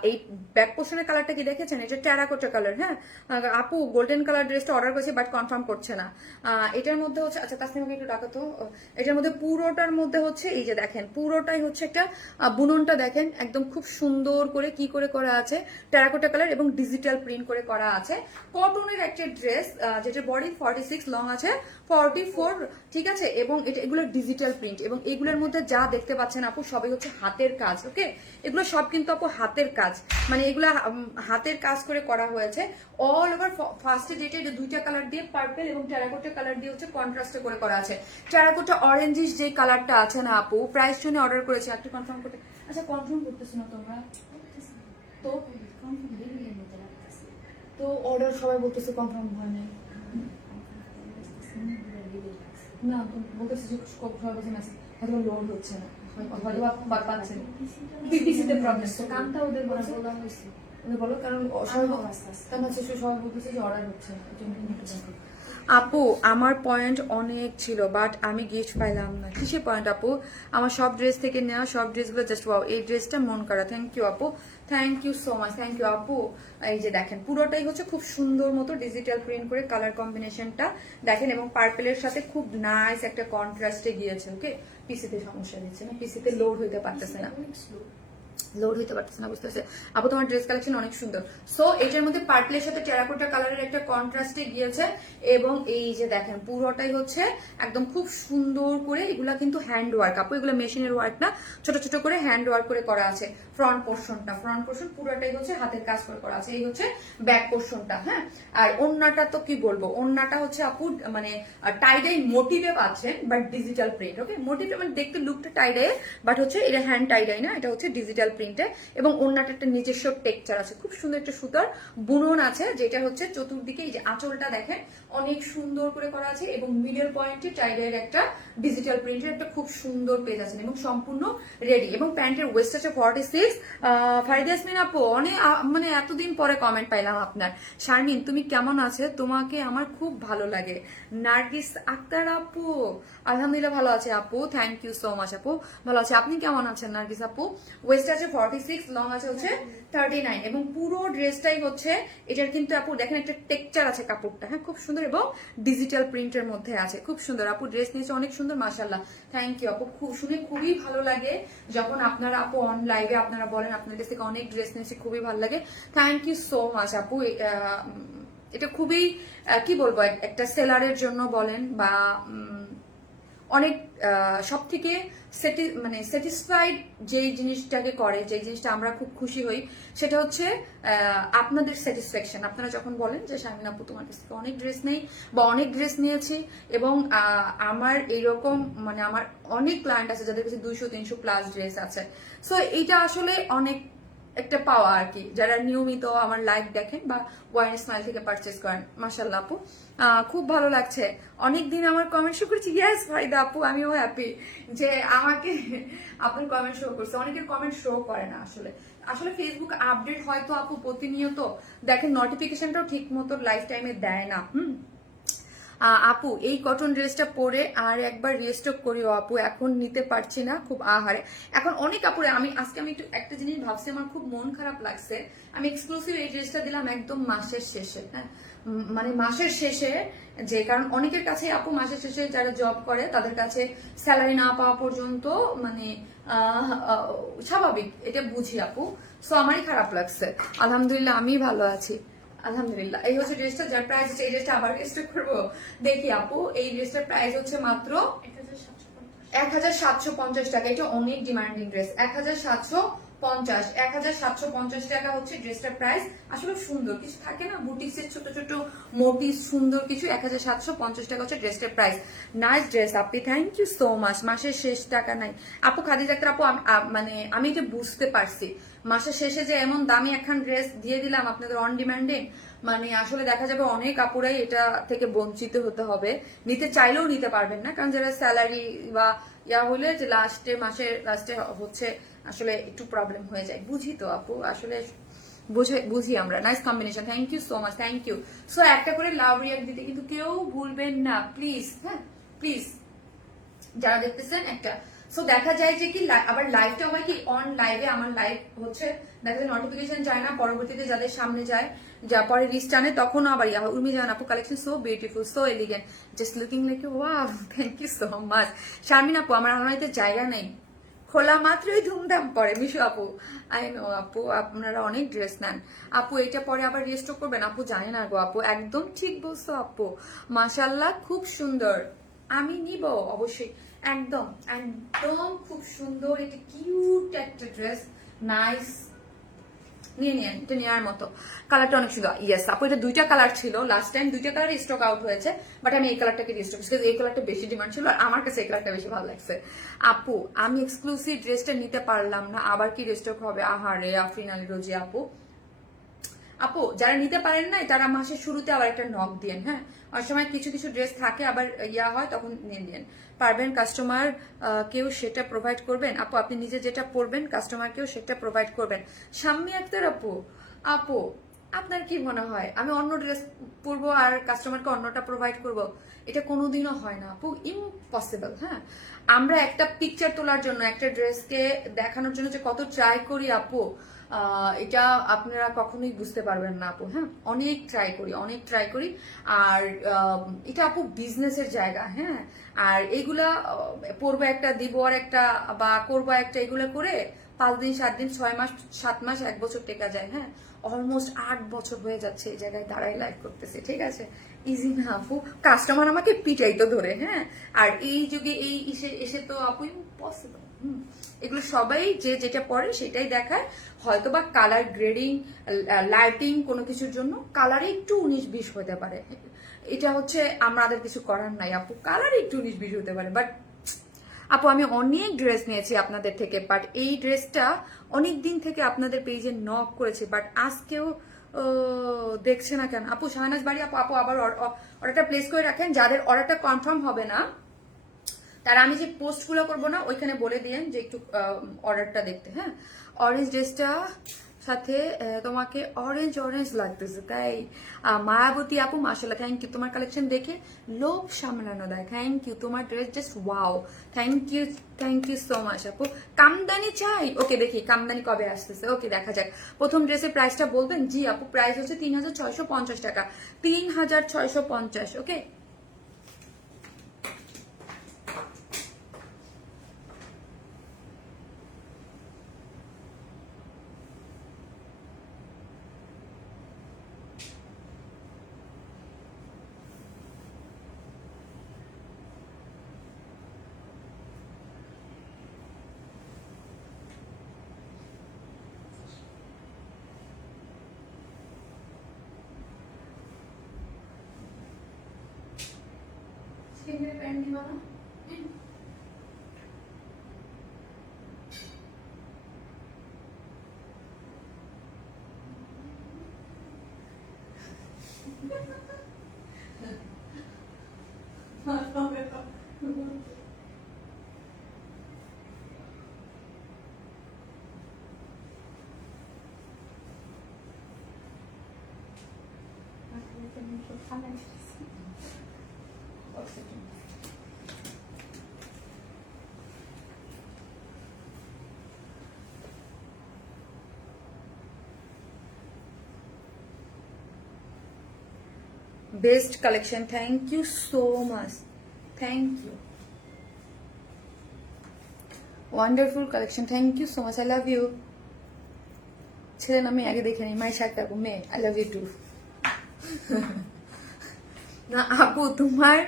এই ব্যাক পোর্শনের কালারটা কি দেখেছেন? এটা টেরাকোটা কালার। হ্যাঁ আপু, গোল্ডেন কালার ড্রেসটা অর্ডার করেছি বাট কনফার্ম করছে না। এটার মধ্যে হচ্ছে, আচ্ছা তাসনিমাকে একটু ডাকো তো। এটার মধ্যে পুরোটার মধ্যে হচ্ছে এই যে দেখেন, পুরোটাই হচ্ছে একটা বুননটা দেখেন, একদম খুব সুন্দর করে কি করে করা আছে, টেরাকোটা কালার এবং ডিজিটাল প্রিন্ট করে করা আছে। কটনের একটা ড্রেস, যেটা বডি 46, লং আছে 44, ঠিক আছে? এবং এটা এগুলো ডিজিটাল প্রিন্ট, এবং এগুলোর মধ্যে যা দেখতে পাচ্ছেন আপু, সবই হচ্ছে হাতের কাজ। ওকে, এগুলো সব কিন্তু আপু হাতের কাজ, মানে এগুলো হাতের কাজ করে করা হয়েছে। অল ওভার ফার্স্টে যেটা দুইটা কালার দিয়ে, পার্পল এবং টেরাকোটা কালার দিয়ে হচ্ছে কন্ট্রাস্টে করে করা আছে। টেরাকোটা অরেঞ্জিশ যে কালারটা আছে না আপু, প্রাইস শুনে অর্ডার করেছি, একটু কনফার্ম করতে। আচ্ছা কনফার্ম করতেছো না তোমরা? তো তো অর্ডার সবাই বলতেছে কনফার্ম হয় না, না বলতেছে যে সবাই বলছে মেসেজ হয়তো লোড হচ্ছে না, হয়তো পাচ্ছেন পিপিসিতে প্রবলেম। তো কামটা ওদের বলা হয়েছে, ওদের বলো, কারণ সবাই বলতেছে যে অর্ডার হচ্ছে না। আপু আমার পয়েন্ট অনেক ছিল বাট আমি গিফট পাইলাম না। কিসে পয়েন্ট আপু? আমার সব ড্রেস থেকে নেওয়া সব ড্রেসগুলো জাস্ট ওয়াও, এই ড্রেসটা মন করা। থ্যাংক ইউ আপু, thank you so much, thank you আপু। এই যে দেখেন পুরোটাই হচ্ছে খুব সুন্দর মতো ডিজিটাল প্রিন্ট করে কালার কম্বিনেশনটা দেখেন, এবং পার্পেলের সাথে খুব নাইস একটা কন্ট্রাস্টে গিয়েছে। ওকে, পিসিতে সমস্যা দিচ্ছে না, পিসিতে লোড হইতে পারতেছে না, লোড হইতে পারতেছে না, বুঝতে পারছে আপু। তোমার ড্রেস কালেকশন অনেক সুন্দর। সো এটার মধ্যে পার্পলের সাথে টেরাকোটা কালারের একটা কন্ট্রাস্টে গিয়েছে, এবং এই যে দেখেন পুরোটাই হচ্ছে একদম খুব সুন্দর করে, এগুলা কিন্তু হ্যান্ড ওয়ার্ক আপু, এগুলো মেশিনের ওয়ার্ক না, ছোট ছোট করে হ্যান্ড ওয়ার্ক করে করা আছে। ফ্রন্ট পোর্শন পুরোটাই হচ্ছে হাতের কাজ করে করা আছে। এই হচ্ছে ব্যাক পোর্শনটা। হ্যাঁ, আর ওন্নাটা তো কি বলবো, ওন্নাটা হচ্ছে আপু মানে টাইডাই মোটিভে পাচ্ছেন বাট ডিজিটাল প্রিন্ট। ওকে, মোটিভে মানে দেখতে লুকটা টাইডাই, বাট হচ্ছে এটা হ্যান্ড টাইডাই না, এটা হচ্ছে ডিজিটাল প্রিন্টে। এবং ওন্নাটা একটা নিজস্ব টেক্সচার আছে, খুব সুন্দর একটা সুতার বুনন আছে, যেটা হচ্ছে চতুর্দিকে এই যে আঁচলটা দেখেন অনেক সুন্দর করে করা আছে, এবং মিডল পয়েন্টে টাইডাইয়ের একটা ডিজিটাল প্রিন্টের একটা খুব সুন্দর পেজ আছে, এবং সম্পূর্ণ রেডি। এবং প্যান্টের ওয়েস্ট আছে 46। ফারিদা ইয়াসমিন আপু অনেক মানে এতদিন পরে কমেন্ট পাইলাম আপনার। শারমিন তুমি কেমন আছে? তোমাকে আমার খুব ভালো লাগে। নার্গিস আক্তার আপু আলহামদুলিল্লাহ ভালো আছে আপু, থ্যাংক ইউ সো মাচ আপু, ভালো আছে। আপনি কেমন আছেন নার্গিস আপু? ওয়েস্ট আছে 46, লং আছে হচ্ছে 39, এবং পুরো ড্রেসটাই হচ্ছে এটার কিন্তু আপু দেখেন একটা টেক্সচার আছে কাপড়টা। হ্যাঁ, খুব সুন্দর, এবং ডিজিটাল প্রিন্টের মধ্যে আছে, খুব সুন্দর আপু। ড্রেস নিয়েছে অনেক সুন্দর, মাশাআল্লাহ, থ্যাংক ইউ আপু। খুব শুনে খুবই ভালো লাগে যখন আপনারা আপু অন লাইভে আপনারা বলেন আপনাদের থেকে অনেক ড্রেস নিয়েছি, খুবই ভালো লাগে। থ্যাংক ইউ সো মাচ আপু। এটা খুবই কি বলবো, একটা সেলারের জন্য বলেন বা অনেক সব থেকে মানে স্যাটিসফাইড যে জিনিসটাকে করে, যে জিনিসটা আমরা খুব খুশি হই, সেটা হচ্ছে আপনাদের স্যাটিসফ্যাকশন। আপনারা যখন বলেন যে শারমিন আপু তোমার কাছ থেকে অনেক ড্রেস নেই বা অনেক ড্রেস নিয়েছি, এবং আমার এইরকম মানে আমার অনেক ক্লায়েন্ট আছে যাদের কাছে 200-300 প্লাস ড্রেস আছে। সো এইটা আসলে অনেক একটা পাওয়া আর কি, যারা নিয়মিত আমার লাইভ দেখেন বা ওয়াইন স্মাইল থেকে পারচেস করেন। মাশাআল্লাহ আপু, খুব ভালো লাগছে। অনেকদিন আমার কমেন্ট শো করেছি। ইয়েস ফারিদা আপু, আমিও হ্যাপি যে আমাকে আপনার কমেন্ট শো করছে। অনেকের কমেন্ট শো করে না আসলে, আসলে ফেসবুক আপডেট হয়তো আপু প্রতিনিয়ত দেখেন, নোটিফিকেশনটাও ঠিক মতো লাইফ টাইমে দেয় না। আপু এই কটন ড্রেসটা পরে আর একবার রিস্টক করিও আপু, এখন নিতে পারছি না, খুব আহারে। এখন অনেক আপুরে আমি আজকে একটু একটা জিনিস ভাবছি, আমার খুব মন খারাপ লাগছে। আমি এক্সক্লুসিভ এই ড্রেসটা দিলাম একদম মাসের শেষে। হ্যাঁ, মানে মাসের শেষে, যে কারণ অনেকের কাছে আপু মাসের শেষে যারা জব করে তাদের কাছে স্যালারি না পাওয়া পর্যন্ত মানে স্বাভাবিক, এটা বুঝি আপু। সো আমারই খারাপ লাগছে। আলহামদুলিল্লাহ আমি ভালো আছি, আলহামদুলিল্লাহ। এই হচ্ছে ড্রেসটা, যার প্রাইস হচ্ছে, এই ড্রেসটা আবার রিস্টক করবো। দেখি আপু, এই ড্রেসটার প্রাইস হচ্ছে মাত্র 1750 টাকা। এটা অনেক ডিমান্ডিং ড্রেস। 1750 টাকা হচ্ছে ড্রেসটার প্রাইস। আসলে সুন্দর কিছু থাকে না, বুটিক্সের ছোট ছোট মোটিভ সুন্দর কিছু। 1750 টাকা হচ্ছে ড্রেসটার প্রাইস। নাইস ড্রেস আপনি, থ্যাংক ইউ সো মাচ। মাসের শেষ টাকা নাই আপু, খাদিজা আক্তার আপু, মানে আমি এটা বুঝতে পারছি। মাসের শেষে যে এমন দামি একখান ড্রেস দিয়ে দিলাম আপনাদের অন ডিমান্ডিং, মানে আসলে দেখা যাবে অনেক আপুরাই এটা থেকে বঞ্চিত হতে হবে। নিতে চাইলেও নিতে পারবেন না, কারণ যারা স্যালারি বা ইয়া হলে যে মাসের লাস্টে হচ্ছে আসলে একটু প্রবলেম হয়ে যায়। বুঝি তো আপু, আসলে বুঝি আমরা। Nice combination, thank you so much, thank you. So একটা করে লাভ রিয়াক্ট দিতে কিন্তু কেউ ভুলবেন না প্লিজ। হ্যাঁ প্লিজ, যারা দেখতেছেন একটা। সো দেখা যায় যে কি আবার লাইভটা হয় কি, অন লাইভে আমার লাইভ হচ্ছে দেখা যায় নোটিফিকেশন যায় না, পরবর্তীতে যাদের সামনে যায় যা পরে রিস্ট আনে তখন আবার ইয়া উর্মি জাহান আপু collection so beautiful, so elegant, just looking like wow, thank you so much. Sharmin আপু আমার আলমারিতে জায়গা নেই, খোলা মাত্রই ধুমধাম পরে। মিশু আপু আই নো আপু, আপনারা অনেক ড্রেস নেন আপু, এটা পরে আবার রিস্টক করবেন আপু, জানি না গো আপু। একদম ঠিক বলছো আপু, মাশাআল্লাহ খুব সুন্দর, আমি নিব অবশ্যই। একদম একদম খুব সুন্দর, এটা কিউট একটা ড্রেস, নাইস, নিয়ে নিন, এটা নেওয়ার মতো। কালারটা অনেক সুন্দর। ইয়েস আপু, এটা দুইটা কালার ছিল, লাস্ট টাইম দুইটা কালার স্টক আউট হয়েছে, বাট আমি এই কালারটাকে রিস্টক করছি, এই কালারটা বেশি ডিমান্ড ছিল আর আমার কাছে এই কালারটা বেশি ভালো লাগছে। আপু আমি এক্সক্লুসিভ ড্রেসটা নিতে পারলাম না, আবার কি রিস্টক হবে? আহারে আফরিন আলী রোজি আপু, আপু যারা নিতে পারেন না তারা মাসের শুরুতে আবার একটা নক দিয়েন। হ্যাঁ, অনেক সময় কিছু কিছু ড্রেস থাকে আবার ইয়া হয়, তখন নিয়ে দিন। পারবেন কাস্টমার কেউ সেটা প্রোভাইড করবেন আপু, আপনি নিজে যেটা পরবেন কাস্টমার কেউ সেটা প্রোভাইড করবেন। শাম্মী আক্তার আপু, আপু আপনার কি মনে হয় আমি অন্য ড্রেস পরবো আর কাস্টমারকে অন্যটা প্রোভাইড করব? এটা কোনোদিনও হয় না আপু, ইম্পসিবল। হ্যাঁ, আমরা একটা পিকচার তোলার জন্য, একটা ড্রেসকে দেখানোর জন্য যে কত ট্রাই করি আপু, এটা আপনারা কখনোই বুঝতে পারবেন না আপু। হ্যাঁ, অনেক ট্রাই করি, অনেক ট্রাই করি। আর এটা আপু বিজনেসের জায়গা। হ্যাঁ, আর এইগুলা পরবো একটা, দিব আর একটা, বা করবো একটা, এগুলো করে 5 দিন 7 দিন 6 মাস 7 মাস 1 বছর টেকা যায়। হ্যাঁ, অলমোস্ট 8 বছর হয়ে যাচ্ছে এই জায়গায় দাঁড়াই লাইভ করতেছে। ঠিক আছে, ইজি না আপু, কাস্টমার আমাকে পিটাইতো ধরে। হ্যাঁ, আর এই যুগে এই এসে তো আপু ইম্পসিবল। এগুলো সবাই যে যেটা পরে সেটাই দেখায়। হয়তো বা কালার গ্রেডিং, লাইটিং, কোনো কিছুর জন্য কালারে একটু 19-20 হতে পারে। এটা হচ্ছে আমাদের কিছু করার নাই আপু, কালারে একটু 19-20 হতে পারে। বাট আপু আমি অনেক ড্রেস নিয়েছি আপনাদের থেকে, বাট এই ড্রেসটা অনেক দিন থেকে আপনাদের পেজে নক করেছে, বাট আজকেও দেখছে না কেন আপু? শাহনাজ বাড়ি আপু, আপু আবার অর্ডারটা প্লেস করে রাখেন। যাদের অর্ডারটা কনফার্ম হবে না তারা আমি যে পোস্টগুলো করবো না ওইখানে বলে দিয়েন যে একটু অর্ডারটা দেখতে। হ্যাঁ, অরেঞ্জ ড্রেসটা সাথে তোমাকে অরেঞ্জ অরেঞ্জ লাগতেছে তাই। মায়াবতী আপু মাশাআল্লাহ, থ্যাংক ইউ। তোমার কালেকশন দেখে লোভ সামলানো দেয়, থ্যাংক ইউ। তোমার dress just wow, thank you so much আপু। কামদানি চাই, ওকে দেখি কামদানি কবে আসতেছে, ওকে দেখা যাক। প্রথম ড্রেসের প্রাইসটা বলবেন? জি আপু, প্রাইস হচ্ছে 3650 টাকা, 3650। ওকে, প্যান্ট নিবা না? Best collection, thank you so much, thank you. Wonderful collection, thank you so much, I love you. ছেলে নামে আগে দেখে নি, মাই শার্ট আপু, may I love you too. না আপু, তোমার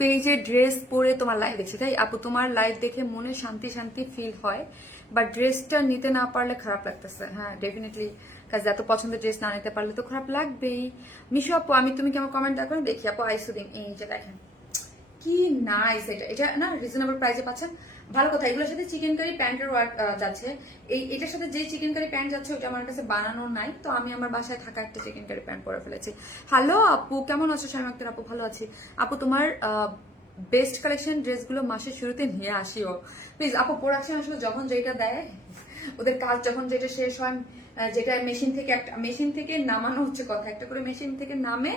পেজে ড্রেস পরে তোমার লাইভ দেখছি তাই আপু, তোমার লাইভ দেখে মনে শান্তি শান্তি ফিল হয়, বাট ড্রেসটা নিতে না পারলে খারাপ লাগতেছে। হ্যাঁ ডেফিনেটলি, কাজ এত পছন্দের ড্রেস না নিতে পারলে তো খারাপ লাগবেই। মিশু আপু, আমি তুমি কি আমার কমেন্ট দেখো? দেখি আপু, আইসুদিন, এই যে দেখেন কি নাইস, এটা না রিজনেবল প্রাইসে পাচ্ছেন, ভালো কথা। এগুলোর সাথে চিকেন কারি প্যান্টের ওয়ার্ক যাচ্ছে। এটার সাথে যে চিকেন কারি প্যান্ট যাচ্ছে ওটা আমার কাছে বানানো নাই, তো আমি আমার বাসায় থাকা একটা চিকেন কারি প্যান্ট পরে ফেলেছি। হ্যালো আপু, কেমন আছো? শারমিন আক্তার আপু, ভালো আছি আপু। তোমার বেস্ট কালেকশন ড্রেসগুলো মাসের শুরুতে নিয়ে আসিও প্লিজ আপু। প্রোডাকশন আসলে যখন যেটা দেয়, ওদের কাজ যখন যেটা শেষ হয়, যেটা মেশিন থেকে নামানো হচ্ছে কথা, একটা করে মেশিন থেকে নামে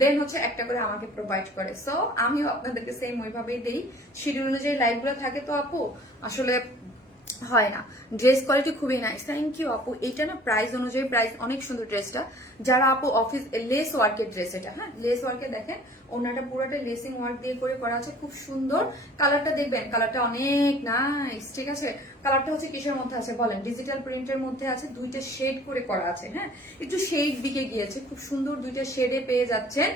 দেন হচ্ছে একটা করে আমাকে প্রোভাইড করে। সো আমিও আপনাদেরকে সেম ওইভাবেই দেই, শিডিউল অনুযায়ী লাইভ গুলো থাকে তো আপু, আসলে হয় না। ড্রেস কোয়ালিটি খুবই নাইস, থ্যাংক ইউ আপু। এইটা না প্রাইস অনুযায়ী প্রাইস অনেক সুন্দর ড্রেসটা। যারা আপু অফিস লেস ওয়ার্কের ড্রেস, এটা হ্যাঁ লেস ওয়ার্কে দেখেন, ওনাটা পুরোটা লেসিং ওয়ার্ক দিয়ে করা আছে, খুব সুন্দর। কালারটা দেখবেন, কালারটা অনেক নাইস। ঠিক আছে, কালারটা হচ্ছে কিসের মধ্যে আছে বলেন? ডিজিটাল প্রিন্টের মধ্যে আছে, দুইটা শেড করে করা আছে। হ্যাঁ, একটু শেড দিকে গিয়েছে, খুব সুন্দর দুইটা শেডে পেয়ে যাচ্ছেন।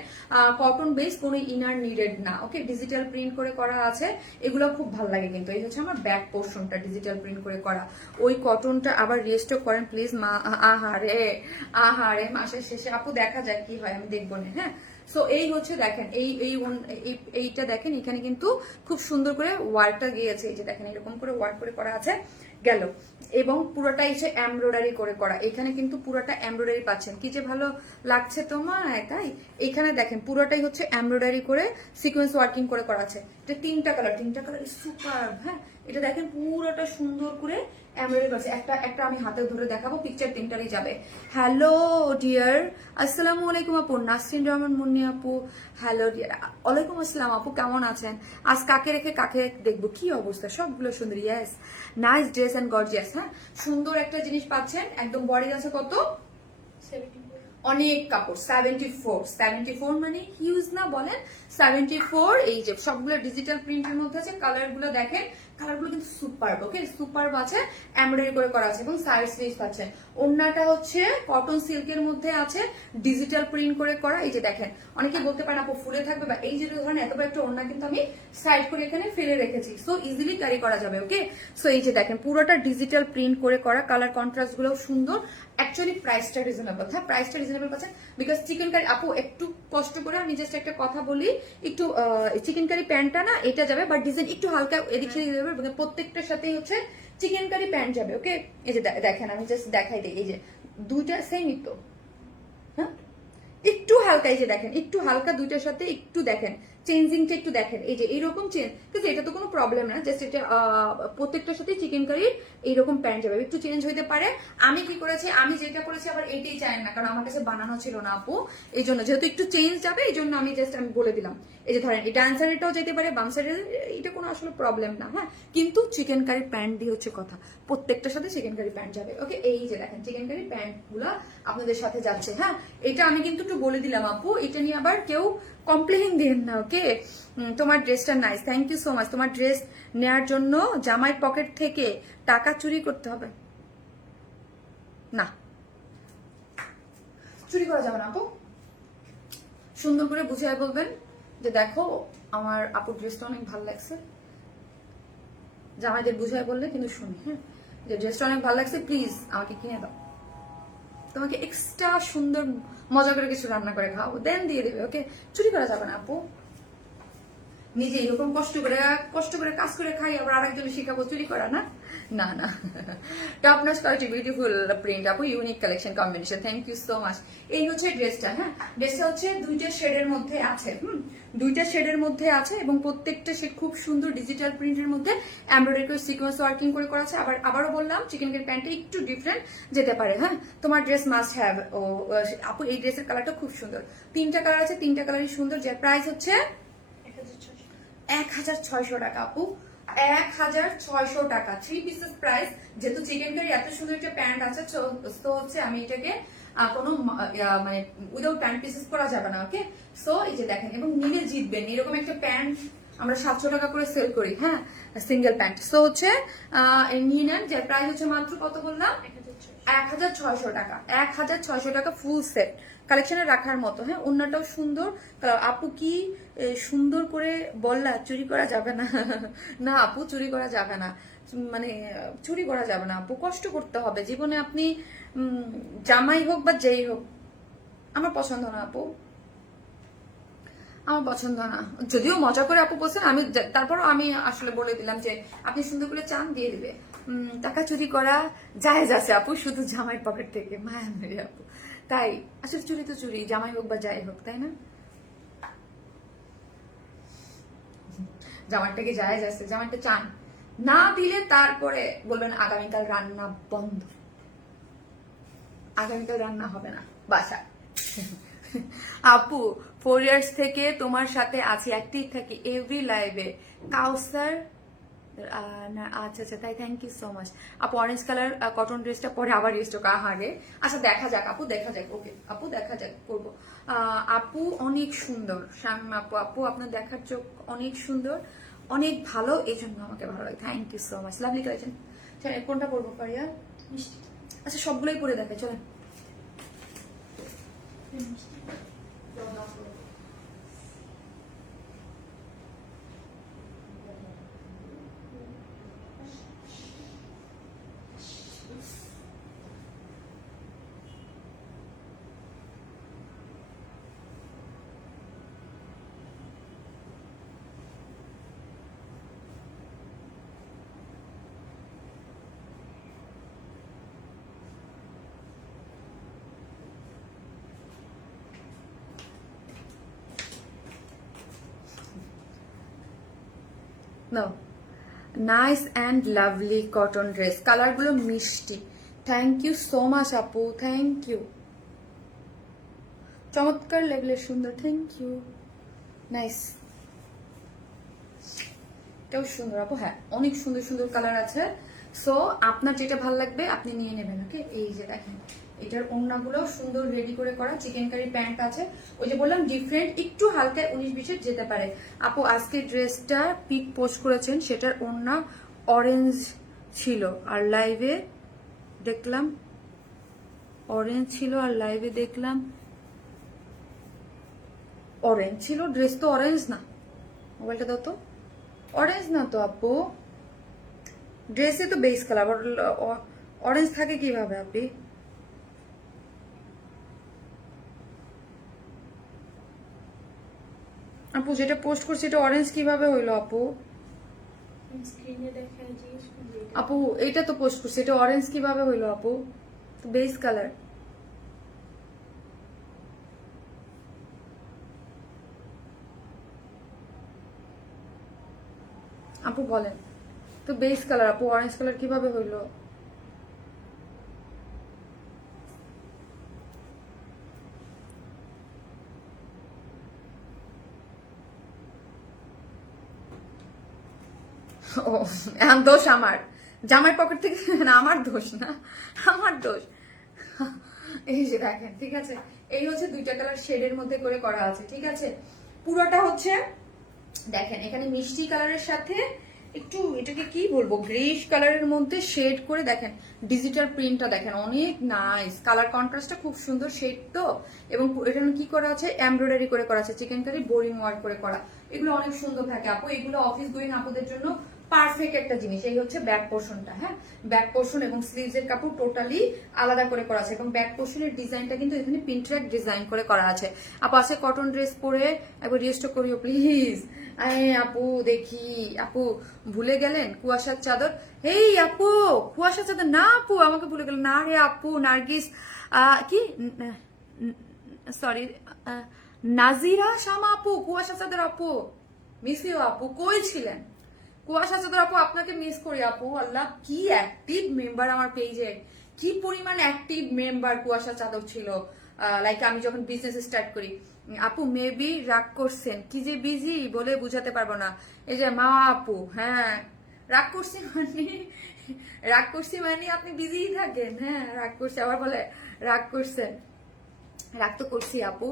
কটন বেস, কোনো ইনার নিডেড না। ওকে, ডিজিটাল প্রিন্ট করে করা আছে, এগুলো খুব ভালো লাগে কিন্তু। এই হচ্ছে আমার ব্যাক পোর্শনটা ডিজিটাল প্রিন্ট করে করা। ওই কটনটা আবার রেস্টও করেন প্লিজ মা। আহারে মাসের শেষে আপু দেখা যায় কি হয়, আমি দেখবো না। হ্যাঁ, সো এই হচ্ছে দেখেন, এইটা দেখেন, এখানে কিন্তু খুব সুন্দর করে ওয়ার্কটা গিয়েছে। এই যে দেখেন, এরকম করে ওয়ার্ক করে করা আছে। গেল। এবং পুরোটা এসে এমব্রয়ডারি করে করা, এখানে কিন্তু পুরোটা এমব্রয়ডারি পাচ্ছেন, কি যে ভালো লাগছে তোমায়, তাই এখানে দেখেন পুরোটাই হচ্ছে এমব্রয়ডারি করে সিকোয়েন্স ওয়ার্কিং করে করা আছে। এটা তিনটা কালার সুপার। হ্যাঁ, এটা দেখেন পুরোটা সুন্দর করে এমব্রয়ডারি আছে। একটা একটা আমি হাতে ধরে দেখাবো, পিকচার তিনটারই যাবে। হ্যালো ডিয়ার, আসসালামু আলাইকুম আপু, নাসরিন রহমান মুন্নি আপু। হ্যালো ডিয়ার, ওয়ালাইকুম আসসালাম আপু, কেমন আছেন? আজ কাকে রেখে কাকে দেখবো, কি অবস্থা, সবগুলো সুন্দর। Yes, nice dress and gorgeous. হ্যাঁ, সুন্দর একটা জিনিস পাচ্ছেন, একদম বডি আছে কত, অনেক কাপড় 74 মানে হিউজ না বলেন, 74। এই যে সবগুলো ডিজিটাল প্রিন্টের মধ্যে আছে, কালার গুলো দেখেন, কালারগুলো কিন্তু সুপার। ওকে, সুপার আছে, এমব্রয়ডারি করে করা আছে এবং সাইড স্লিভস পাচ্ছেন। ওড়নাটা হচ্ছে কটন সিল্কের মধ্যে আছে, ডিজিটাল প্রিন্ট করে করা। এই যে দেখেন, অনেকে বলতে পারেন আপু ফুলে থাকবে, বা এই যে ধরেন এত বড় একটা ওড়না কিন্তু আমি সাইড করে এখানে ফেলে রেখেছি, সো ইজিলি ক্যারি করা যাবে। ওকে, সো এই যে দেখেন পুরোটা ডিজিটাল প্রিন্ট করে করা, কালার কন্ট্রাস্ট গুলো সুন্দর। অ্যাকচুয়ালি প্রাইসটা রিজনেবল। হ্যাঁ, প্রাইসটা রিজনেবল পাচ্ছেন, বিকজ চিকেন কারি আপু একটু কষ্ট করে আমি জাস্ট একটা কথা বলি, একটু চিকেন কারি প্যান্টটা না এটা যাবে, বাট ডিজাইন একটু হালকা এদিক সেদিক যাবে, প্রত্যেকটার সাথেই হচ্ছে চিকেন কারি প্যান্ট যাবে। ওকে, এই যে দেখেন আমি জাস্ট দেখাই দিই, এই যে দুইটা সেমই তো। হ্যাঁ, একটু হালকা, এই যে দেখেন একটু হালকা, দুইটার সাথে একটু দেখেন চেঞ্জিংটা একটু দেখেন, এই যে এইরকম চেঞ্জ, কিন্তু এটা তো কোনো প্রবলেম না, জাস্ট এটা প্রত্যেকটার সাথে চিকেন কারির এইরকম প্যান্ট যাবে, একটু চেঞ্জ হইতে পারে। আমি কি করেছি, আমি যেটা করেছি আবার এইটাই চাই না, কারণ আমার কাছে বানানো ছিল না আপু, এই জন্য যেহেতু একটু চেঞ্জ যাবে এই জন্য আমি জাস্ট আমি বলে দিলাম। এই যে ধরেন এটা ডান্সারেরটাও যেতে পারে, বাম সাইডের, এটা কোনো আসলে প্রবলেম না। হ্যাঁ, কিন্তু চিকেন কারি প্যান্ট দিয়ে হচ্ছে কথা, প্রত্যেকটার সাথে চিকেন কারি প্যান্ট যাবে। ওকে, এই যে দেখেন চিকেন কারি প্যান্ট গুলা আপনাদের সাথে যাচ্ছে। হ্যাঁ, এটা আমি কিন্তু একটু বলে দিলাম আপু, এটা নিয়ে আবার কেউ কমপ্লেইন দিন না। ওকে, তোমার ড্রেসটা nice, thank you so much. তোমার ড্রেস নেয়ার জন্য জামাই পকেট থেকে টাকা চুরি করতে হবে না, চুরি করা যাবে না আপু। সুন্দর করে বুঝিয়ে বলবেন যে দেখো আমার আপুর ড্রেসটা অনেক ভালো লাগছে, জামাইদের বুঝায় বললে কিন্তু শুনি। হ্যাঁ, যে ড্রেসটা অনেক ভালো লাগছে, প্লিজ আমাকে কিনে দাও, তোমাকে এক্সট্রা সুন্দর মজা করে কিছু রান্না করে খাওয়াবো, দেন দিয়ে দেবে। ওকে, চুরি করা যাবে না আপু। নিজে এরকম কষ্ট করে কাজ করে খাই, আবার আরেকজনে শিখাবো চুরি করা, না না না। Top notch quality, beautiful print আপু, unique collection combination, thank you so much. এই হচ্ছে ড্রেসটা। হ্যাঁ, ড্রেসটা হচ্ছে দুইটা শেডের মধ্যে আছে। দুইটা শেডের মধ্যে আছে এবং প্রত্যেকটা শেড খুব সুন্দর ডিজিটাল প্রিন্টের মধ্যে এমব্রয়ডারি করে সিকোয়েন্স ওয়ার্কিং করে করা আছে। আবারও বললাম চিকেন কারি প্যান্টটা একটু ডিফারেন্ট যেতে পারে। হ্যাঁ, তোমার ড্রেস মাস্ট হ্যাভ। ও আপু, এই ড্রেসের কালারটা খুব সুন্দর, তিনটা কালার আছে, তিনটা কালারই সুন্দর। যার প্রাইস হচ্ছে 1600 টাকা আপু, 1600 টাকা, 3 পিসেস প্রাইস। যেহেতু চিকেন কারি এত সুন্দর একটা প্যান্ট আছে, তো হচ্ছে আমি এটাকে কোনো মানে উইদাউট প্যান্ট পিসেস করা যাবে না। ওকে, সো এই যে দেখেন, এবং নিলে জিতবেন, এরকম একটা প্যান্ট আমরা 700 টাকা করে সেল করি। হ্যাঁ, সিঙ্গেল প্যান্ট। সো হচ্ছে নিয়ে নেন, যার প্রাইস হচ্ছে মাত্র কত বললাম, 1600 টাকা, 1600 টাকা ফুল সেট, কালেকশনে রাখার মতো। হ্যাঁ, ওড়নাটাও সুন্দর। আপু কি সুন্দর করে বললা চুরি করা যাবে না? না আপু, চুরি করা যাবে না, মানে চুরি করা যাবে না আপু, কষ্ট করতে হবে জীবনে। আপনি জামাই হোক বা যেই হোক, আমার পছন্দ না আপু, আমার পছন্দ না। যদিও মজা করে আপু বলছেন, আমি তারপরও আমি আসলে বলে দিলাম যে আপনি সুন্দর করে চান দিয়ে দিবে। টাকা চুরি করা জায়েজ আছে আপু, শুধু জামাইয়ের পকেট থেকে, মায়া মেরে আপু। তাই আসলে চুরি তো চুরি, জামাই হোক বা যাই হোক, তাই না? জামাইটাকে জায়েজ আছে, জামাইটা চান, না দিলে তারপরে বলবেন আগামীকাল রান্না বন্ধ, আগামীকাল রান্না হবে না বাসায়। আপু 4 ইয়ার্স থেকে তোমার সাথে আছি, অ্যাক্টিভ থাকি এভরি লাইভে, কাউসার। আচ্ছা আচ্ছা, তাই, থ্যাংক ইউ সো মাচ আপু। অরেঞ্জ কালার কটন ড্রেসটা পরে আবার রিস্টক আগে, আচ্ছা দেখা যাক আপু, দেখা যাক। ওকে আপু, দেখা যাক, করবো। আপু অনেক সুন্দর, শামিম আপু, আপু আপনার দেখার চোখ অনেক সুন্দর, অনেক ভালো, এই জন্য আমাকে ভালো লাগে। Thank you so much, lovely collection. কোনটা পরবো পারিয়া? আচ্ছা, সবগুলোই পরে দেখে, চলেন। No, nice and lovely cotton dress, কালারগুলো মিষ্টি। থ্যাংক ইউ সো মাচ আপু, থ্যাংক ইউ, চমৎকার লেভেলের সুন্দর, থ্যাংক ইউ, নাইস। এটাও সুন্দর আপু, হ্যাঁ অনেক সুন্দর সুন্দর কালার আছে। সো আপনার যেটা ভালো লাগবে আপনি নিয়ে নেবেন। ওকে, এই যে দেখেন এটার ওড়নাগুলো সুন্দর রেডি করে করা, চিকেন কারি প্যান্ট আছে, ওই যে বললাম ডিফারেন্ট, একটু হালকা 19-20 যেতে পারে। আপু আজকে ড্রেসটা পিক পোস্ট করেছেন, সেটার ওড়না অরেঞ্জ ছিল আর লাইভে দেখলাম অরেঞ্জ ছিল, আর লাইভে দেখলাম অরেঞ্জ ছিল। ড্রেস তো অরেঞ্জ না, মোবাইলটা দাও তো, অরেঞ্জ না তো আপু, ড্রেসে তো বেস কালার, অরেঞ্জ থাকে কিভাবে আপনি? আপু যেটা পোস্ট করছি এটা অরেঞ্জ কিভাবে হইলো আপু? আপু এইটা তো পোস্ট করছি, এটা অরেঞ্জ কিভাবে হইলো আপু? Base colour. আপু বলেন তো, বেস কালার আপু, অরেঞ্জ কালার কিভাবে হইলো? ও এখন দোষ আমার, জামাই পকেট থেকে না, আমার দোষ না, আমার দোষ। এই যে দেখেন, ঠিক আছে, এই হচ্ছে দুইটা কালার শেডের মধ্যে করে করা আছে, ঠিক আছে। পুরোটা হচ্ছে দেখেন এখানে মিষ্টি কালারের সাথে একটু এটাকে কি বলবো, গ্রেইশ কালারের মধ্যে শেড করে দেখেন, ডিজিটাল প্রিন্টটা দেখেন অনেক নাইস, কালার কন্ট্রাস্টটা খুব সুন্দর, শেড তো। এবং এটা কি করা আছে, এমব্রয়ডারি করে করা আছে, চিকেন কারি বোরিং ওয়ার্ক করে করা, এগুলো অনেক সুন্দর থাকে আপু, এগুলো অফিস গোয়িং আপুদের জন্য পারফেক্ট একটা জিনিস। এই হচ্ছে ব্যাক পোর্শনটা, হ্যাঁ ব্যাক পোর্শন এবং স্লিভস এর কাপড় টোটালি আলাদা করে করা আছে, এবং ব্যাক পোর্শনের ডিজাইনটা কিন্তু এখানে পিনট্রাক ডিজাইন করে করা আছে। আপু আছে কটন ড্রেস পরে একবার রিস্টোর করিও প্লিজ। আপু দেখি, আপু ভুলে গেলেন কুয়াশার চাদর, এই আপু কুয়াশার চাদর না আপু, আমাকে ভুলে গেলেন না রে আপু, নার্গিস কি সরি নাজিরা শামা আপু, কুয়াশা চাদর আপু, মিস ইউ আপু, কই ছিলেন? কুয়াশা চাদর আপু আপনাকে মিস করি আপু, আল্লাহ কি অ্যাক্টিভ মেম্বার আমার পেজে, কি পরিমাণ অ্যাক্টিভ মেম্বার কুয়াশা চাদর ছিল, লাইক আমি যখন বিজনেস স্টার্ট করি। আপু মেবি রাগ করছেন, কি যে বিজি বলে বুঝাতে পারবো না। এই যে মা আপু, হ্যাঁ রাগ করছি মানে, রাগ করছি মানে আপনি বিজিই থাকেন, হ্যাঁ রাগ করছি, আবার বলে রাগ করছেন, রাগ তো করছি আপু।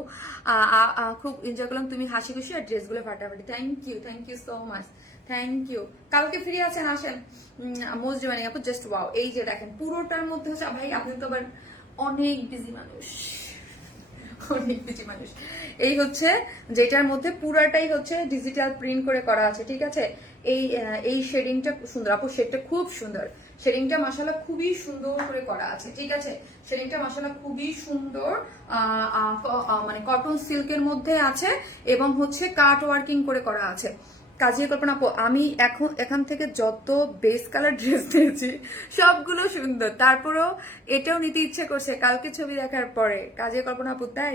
খুব এনজয় করলাম, তুমি হাসি খুশি আর ড্রেসগুলো ফাটাফাটি, thank you so much, thank you. কালকে ফ্রি আছেন আসেন, মোস্ট ডিমান্ডিং আপু, জাস্ট ওয়াও। এই যে দেখেন পুরোটার মধ্যে হচ্ছে, ভাই আপনি তো আবার অনেক বিজি মানুষ, অনেক বেশি মানুষ। এই হচ্ছে যেটার মধ্যে পুরাটাই হচ্ছে ডিজিটাল প্রিন্ট করে করা আছে, ঠিক আছে। এই শেডিংটা সুন্দর আপু, শেডটা খুব সুন্দর, শেডিংটা মাশাআল্লাহ খুবই সুন্দর করে করা আছে, ঠিক আছে। শেডিংটা মাশাআল্লাহ খুবই সুন্দর, মানে কটন সিল্কের মধ্যে আছে এবং হচ্ছে কাট ওয়ার্কিং করে করা আছে। কাজী কল্পনা আপু, আমি এখান থেকে যত বেস কালার ড্রেস নিয়েছি সবগুলো সুন্দর, তারপরেও এটাও নিতে ইচ্ছে করছে কালকে ছবি দেখার পরে। কাজী কল্পনা আপু তাই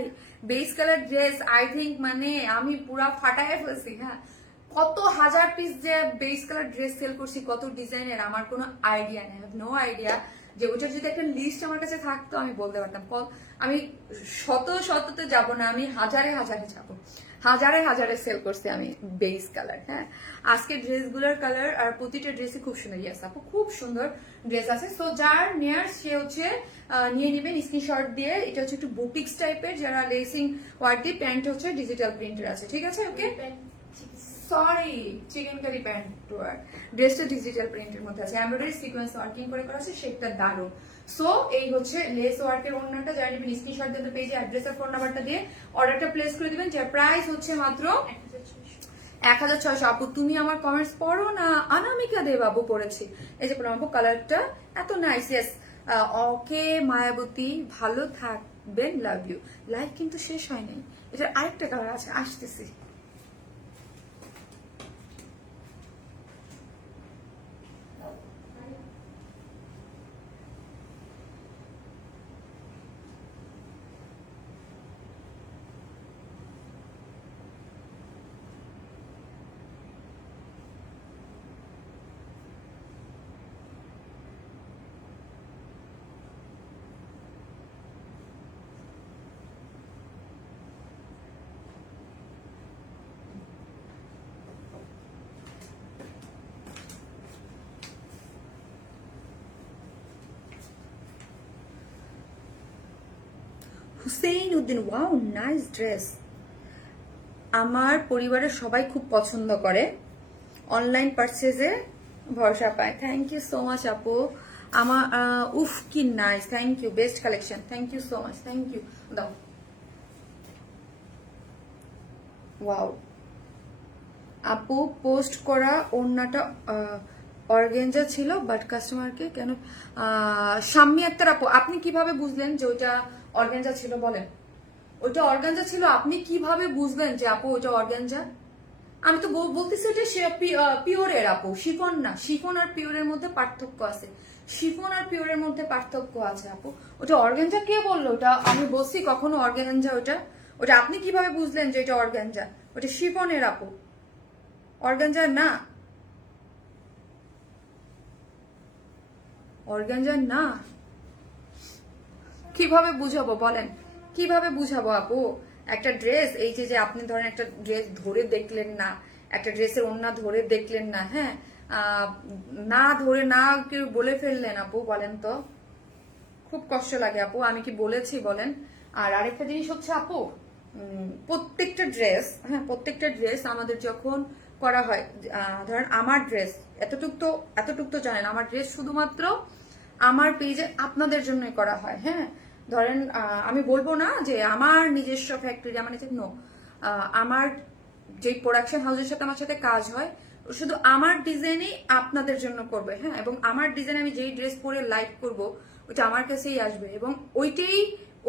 base colour dress I think মানে আমি পুরা ফাটায় ফেলছি, হ্যাঁ কত হাজার পিস যে বেস কালার ড্রেস সেল করছি, কত ডিজাইনের আমার কোনো আইডিয়া নেই, নো আইডিয়া। যে ওটার যদি একটা লিস্ট আমার কাছে থাকতো আমি বলতে পারতাম, আমি শততে যাব না, আমি হাজারে যাবো, হাজারে সেল করছি আমি বেস কালার, হ্যাঁ। আজকে ড্রেসগুলোর কালার আর প্রতিটা ড্রেসই খুব সুন্দর, ইয়াস আপু খুব সুন্দর ড্রেস আছে। সো যার নেয়ার সে হচ্ছে নিয়ে নেবেন স্ক্রিনশট দিয়ে। এটা হচ্ছে একটু বুটিক্স টাইপের, যারা লেসিং ওয়ার্ক দিয়ে, প্যান্ট হচ্ছে ডিজিটাল প্রিন্টের আছে, ঠিক আছে। Okay sorry, chikankari pant ড্রেসটা ডিজিটাল প্রিন্টের মধ্যে আছে, এমব্রয়ডারি সিকোয়েন্স ওয়ার্কিং করে করা আছে, সেটা দারুণ। সো এই হচ্ছে লেস ওয়ার্কের ওড়নাটা, যারা নেবেন স্ক্রিনশট দিয়ে পেজে অ্যাড্রেস আর ফোন নাম্বারটা দিয়ে অর্ডারটা প্লেস করে দিবেন, যার প্রাইস হচ্ছে মাত্র 1600। আপু তুমি আমার কমেন্টস পড়ো না, অনামিকা দে বাবু পড়েছি, এই যে আপু কালারটা এত নাইস, ইয়েস। ওকে মায়াবতী ভালো থাকবেন, লাভ ইউ। লাইভ কিন্তু শেষ হয় নাই, এটার আরেকটা কালার আছে, আসতেছি। Hussain Uddin, wow nice dress. আমার পরিবারের সবাই খুব পছন্দ করে, অনলাইন পারচেজে ভরসা পায়। থ্যাংক ইউ সো মাচ আপু। আমার উফ কি nice, thank you, best collection, thank you so much, thank you. দাও, ওয়াও আপু পোস্ট করা ওড়নাটা অর্গেঞ্জা ছিল বাট কাস্টমারকে কেন, শাম্মী আক্তার আপু আপনি কিভাবে বুঝলেন যে ওইটা অর্গেঞ্জা ছিল বলেন? ওইটা অর্গানজা ছিল, আপনি কিভাবে বুঝলেন যে আপু ওইটা অর্গানজা? আমি তো বলতেছি এটা পিওরের আপু, শিফন না। শিফন আর পিওরের মধ্যে পার্থক্য আছে, শিফন আর পিওরের মধ্যে পার্থক্য আছে আপু। ওটা অর্গানজা কে বললো? ওটা আমি বলছি কখনো অর্গানজা? ওটা ওটা আপনি কিভাবে বুঝলেন যে এটা অর্গানজা? ওটা শিফনের আপু, অর্গানজা না, অর্গানজা না। কিভাবে বুঝাবো বলেন, কিভাবে বুঝাবো আপু? একটা ড্রেস, এই যে আপনি ধরেন একটা ড্রেস ধরে দেখলেন না, একটা ড্রেসের ওড়না ধরে দেখলেন না, হ্যাঁ, না ধরে না কেউ বলে ফেললেন আপু, বলেন তো? খুব কষ্ট লাগে আপু, আমি কি বলেছি বলেন? আর আরেকটা জিনিস হচ্ছে আপু, প্রত্যেকটা ড্রেস, হ্যাঁ প্রত্যেকটা ড্রেস আমাদের যখন করা হয়, ধরেন আমার ড্রেস, এতটুক তো জানেন, আমার ড্রেস শুধুমাত্র আমার পেজে আপনাদের জন্যই করা হয়, হ্যাঁ। ধরেন আমি বলবো না যে আমার নিজস্ব ফ্যাক্টরি, আমার নিজের নো, আমার যে প্রোডাকশন হাউসের সাথে আমার সাথে কাজ হয়, শুধু আমার ডিজাইনই আপনাদের জন্য করবে, হ্যাঁ। এবং আমার ডিজাইন আমি যেই ড্রেস পরে লাইভ করব ওইটা আমার কাছেই আসবে, এবং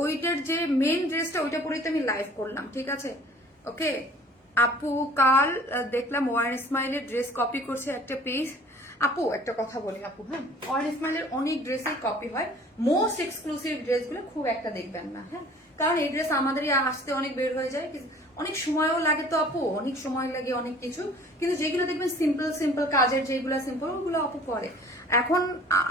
ওইটার যে মেন ড্রেসটা ওইটা পরেই তো আমি লাইভ করলাম, ঠিক আছে? ওকে আপু, কাল দেখলাম ওয়ান স্মাইলের ড্রেস কপি করছে একটা পেজ। আপু একটা কথা বলি আপু, হ্যাঁ, ওয়ান স্মাইলের অনেক ড্রেসের কপি হয়, মোস্ট এক্সক্লুসিভ ড্রেসগুলো খুব একটা দেখবেন না, হ্যাঁ। কারণ এই ড্রেস আমাদেরই আসতে অনেক বের হয়ে যায়, অনেক সময়ও লাগে তো আপু, অনেক সময় লাগে অনেক কিছু, কিন্তু যেগুলো দেখবেন সিম্পল সিম্পল কাজের, যেগুলো সিম্পল ওগুলো আপু করে। এখন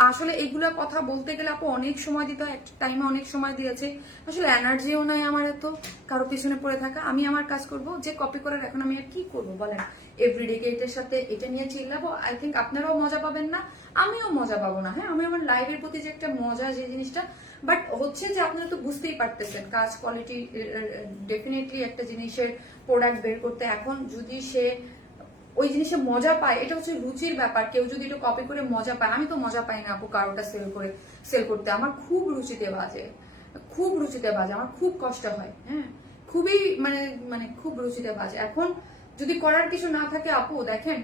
আসলে এইগুলো কথা বলতে গেলে আপু অনেক সময় দিতে হয়, একটা টাইমে অনেক সময় দিয়েছে, আসলে এনার্জিও নাই আমার এত কারো পিছনে পড়ে থাকা। আমি আমার কাজ করব, যে কপি করার এখন আমি আর কি করবো বলেন? এভরিডে এটার সাথে এটা নিয়ে চিল্লাবো, আই থিঙ্ক আপনারাও মজা পাবেন না, আমিও মজা পাবো না, হ্যাঁ। আমি আমার লাইভের প্রতি যে একটা মজা, যে জিনিসটা, বাট হচ্ছে যে আপনারা তো বুঝতেই পারতেছেন কাজ কোয়ালিটি, ডেফিনেটলি একটা জিনিসের প্রোডাক্ট বের করতে এখন যদি সে ওই জিনিসে মজা পায়, এটা হচ্ছে রুচির ব্যাপার। কেউ যদি এটা কপি করে মজা পায়, আমি তো মজা পাই না আপু কারোটা সেল করতে, আমার খুব রুচিতে বাজে, খুব রুচিতে বাজে, আমার খুব কষ্ট হয়, হ্যাঁ, খুবই মানে মানে খুব রুচিতে বাজে। এখন যদি করার কিছু না থাকে আপু, দেখেন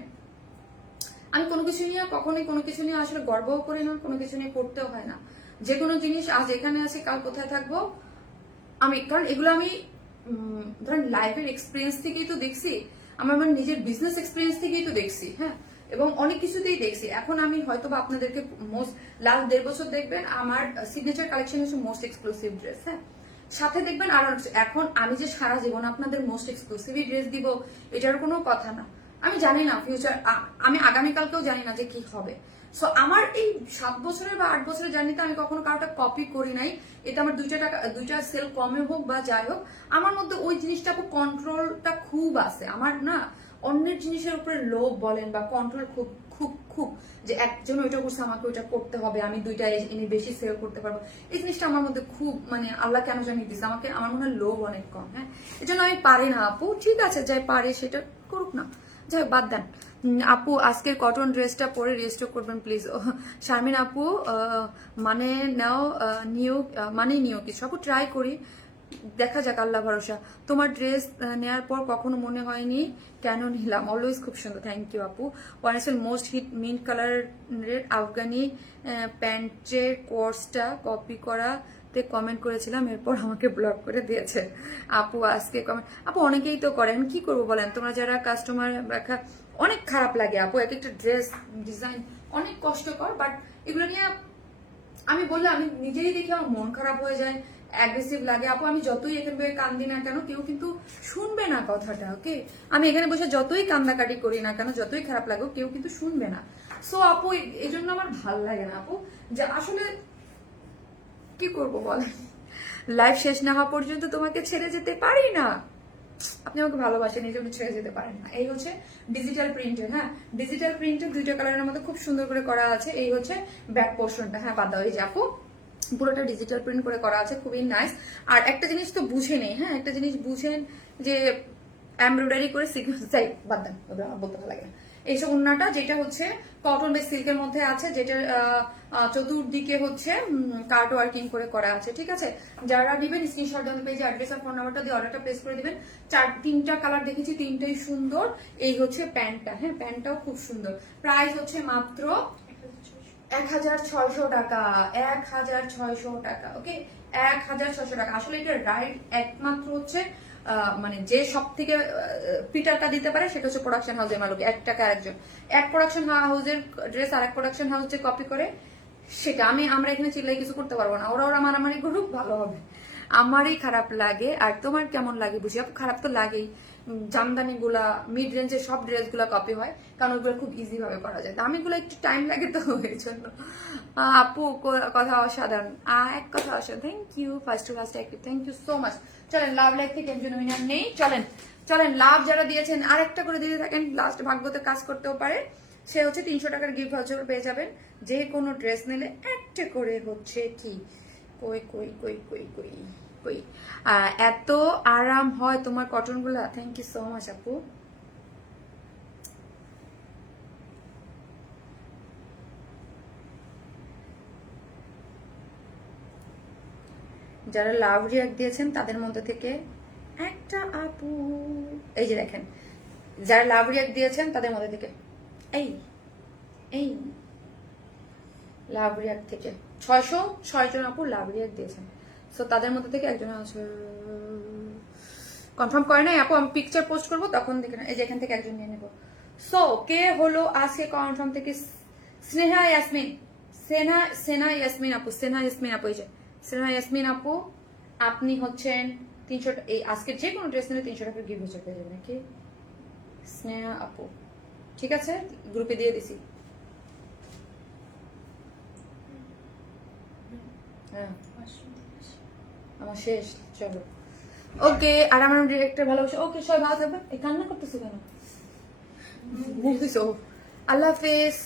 আমি কোনো কিছু নিয়ে কখনোই কোনো কিছু নিয়ে আসলে গর্বও করি না, কোনো কিছু নিয়ে করতেও হয় না। যে কোনো জিনিস আজ এখানে আছে কাল কোথায় থাকবো আমি, কারণ এগুলো আমি ধরেন লাইফের এক্সপিরিয়েন্স থেকেই তো দেখছি, আমার নিজের বিজনেস এক্সপিরিয়েন্স থেকেই তো দেখছি, হ্যাঁ, এবং অনেক কিছুতেই দেখছি। এখন আমি হয়তো বা আপনাদেরকে মোস্ট লাস্ট 1.5 বছর দেখবেন আমার সিগনেচার কালেকশন হচ্ছে মোস্ট এক্সক্লুসিভ ড্রেস, হ্যাঁ, সাথে দেখবেন আরো। এখন আমি যে সারা জীবন আপনাদের মোস্ট এক্সক্লুসিভ ড্রেস দিব এটার কোনো কথা না। আমি জানি না ফিউচার, আমি আগামীকালকেও জানি না যে কি হবে। সো আমার এই 7 বছরের বা 8 বছরের জার্নিতে আমি কখনো কারোটা কপি করি নাই। এটা আমার দুইটা সেল কমে হোক বা যাই হোক, আমার মধ্যে ওই জিনিসটা কন্ট্রোলটা খুব আছে আমার, না অন্যের জিনিসের উপরে লোভ বলেন বা কন্ট্রোল খুব খুব খুব, যে একজন ওইটা করছে আমাকে ওইটা করতে হবে, আমি দুইটা এনে বেশি সেল করতে পারবো, এই জিনিসটা আমার মধ্যে খুব মানে আল্লাহ কেন জানি দিচ্ছে আমাকে, আমার মনে হয় লোভ অনেক কম, হ্যাঁ, এই জন্য আমি পারি না আপু। ঠিক আছে, যাই পারে সেটা করুক না, যাই বাদ দেন। আপু আজকের কটন ড্রেসটা পরে রেস্টও করবেন প্লিজ। শারমিন আপু মানে নিও কিছু আপু, ট্রাই করি, দেখা যাক, আল্লাহ ভরসা। তোমার ড্রেস নেওয়ার পর কখনো মনে হয়নি কেন নিলাম? অলওয়েজ খুব সুন্দর, থ্যাংক ইউ আপু। ওয়ান মোস্ট হিট মিন্ট কালারের আফগানি প্যান্টের কোর্সটা কপি করাতে কমেন্ট করেছিলাম, এরপর আমাকে ব্লক করে দিয়েছে আপু। আজকে কমেন্ট আপু অনেকেই তো করেন, কি করবো বলেন? তোমরা যারা কাস্টমার রাখা, অনেক খারাপ লাগে আপু, এক একটা ড্রেস ডিজাইন অনেক কষ্টকর, বাট এগুলো নিয়ে আমি বললে আমি নিজেই দেখি আমার মন খারাপ হয়ে যায়, অ্যাগ্রেসিভ লাগে আপু। আমি যতই এখানে বসে কান্দি না কেন, কেউ কিন্তু শুনবে না কথাটা, ওকে? আমি এখানে বসে যতই কান্দাকাটি করি না কেন, যতই খারাপ লাগো, কেউ কিন্তু শুনবে না। সো আপু এই জন্য আমার ভাল লাগে না আপু, যে আসলে কি করব বলেন, লাইফ শেষ না হওয়া পর্যন্ত তোমাকে ছেড়ে যেতে পারি না। আপনি আমাকে ভালোবাসেন, এই জন্য ছেড়ে যেতে পারেন না। এই হচ্ছে ডিজিটাল প্রিন্টের, হ্যাঁ, ডিজিটাল প্রিন্টের দুইটা কালারের মধ্যে খুব সুন্দর করে করা আছে। এই হচ্ছে ব্যাক পোর্শনটা, হ্যাঁ, বাদ দাও, এই যে আপু পুরোটা ডিজিটাল প্রিন্ট করে করা আছে, খুবই নাইস। আর একটা জিনিস তো বুঝে নেই, হ্যাঁ একটা জিনিস বুঝেন যে এমব্রয়ডারি করে সিকোয়েন্স চাই, বাদ দেন, ওদের আমার বলতে ভালো লাগে না। এইসব ওড়নাটা যেটা হচ্ছে কটন বেস সিল্কের মধ্যে আছে, যেটা চতুর্দিকে হচ্ছে কার্ড ওয়ার্কিং করে করা আছে, ঠিক আছে। যারা দিবেন স্ক্রিনশট দেন, পেজে অ্যাড্রেস আর ফোন নাম্বারটা দিয়ে অর্ডারটা প্লেস করে দিবেন। তিনটা কালার দেখেছি, তিনটাই সুন্দর। এই হচ্ছে প্যান্টটা, হ্যাঁ প্যান্টটাও খুব সুন্দর। প্রাইস হচ্ছে মাত্র 1600 টাকা, 1600 টাকা, ওকে 1600 টাকা। আসলে এটা রাইট একমাত্র হচ্ছে মানে যে সব থেকে পিটারটা দিতে পারে সেটা হচ্ছে প্রোডাকশন হাউসের মালিক। 1 টাকা একজন, এক প্রোডাকশন হাউসের ড্রেস আর এক প্রোডাকশন হাউস যে কপি করে সেটা আমরা এখানে চিল্লাই কিছু করতে পারবো না। ওরা মারামারি করুক, ভালো হবে। আমারই খারাপ লাগে, আর তোমার কেমন লাগে বুঝি আপু? খারাপ তো লাগেই। জামদানি গুলা মিড রেঞ্জের সব ড্রেস গুলা কপি হয়, কারণ ওইগুলো খুব ইজি ভাবে করা যায়। দামিগুলো একটু টাইম লাগে, তো এর জন্য। আপু কথা অসাধারণ, এক কথা অসাধারণ, thank you first to last active, thank you so much. চলেন লাভ লাইফ থেকে একজন উইনার নেই, চলেন চলেন। লাভ যারা দিয়েছেন আরেকটা করে দিতে থাকেন, লাস্ট ভাগ্যতে কাজ করতেও পারে। সে হচ্ছে 300 টাকার গিফট ভাউচার পেয়ে যাবেন। যে কোনো ড্রেস নিলে একটা করে হচ্ছে কি কই কই কই কই কই কই এত আরাম হয় তোমার কটন গুলা, থ্যাংক ইউ সো মাচ আপু। যারা লাভ রিয়াক্ট দিয়েছেন তাদের মধ্যে থেকে একটা আপু, এই যে দেখেন, যারা লাভ রিয়াক্ট দিয়েছেন তাদের মধ্যে থেকে এই এই লাভ রিয়াক্ট থেকে 606 জন আপু লাভ রিয়াক্ট দিয়েছেন। সো তাদের মধ্যে থেকে একজন আছে কনফার্ম করে নাই আপু, আমি পিকচার পোস্ট করবো তখন দেখে না। এই যে এখান থেকে একজন নিয়ে নেবো। সো কে হলো আজকে কনফার্ম থেকে? স্নেহা ইয়াসমিন, সেনা ইয়াসমিন আপু, সেনা ইয়াসমিন আপু, এই যে সেনা ইয়াসমিন আপু, আপনি হচ্ছেন 300 এই আজকে যে কোনো ড্রেস নিলে 300 টাকার গিফট পেয়ে যাবেন নাকি? স্নেহা আপু, ঠিক আছে, গ্রুপে দিয়ে দিছি। হ্যাঁ আমার শেষ, চলো ওকে। আর আমার ডিরেক্টর ভালোবাসা, ওকে সবাই ভালো থাকবে। এই কান্না করতেছো কেন? আল্লাহ হাফেজ।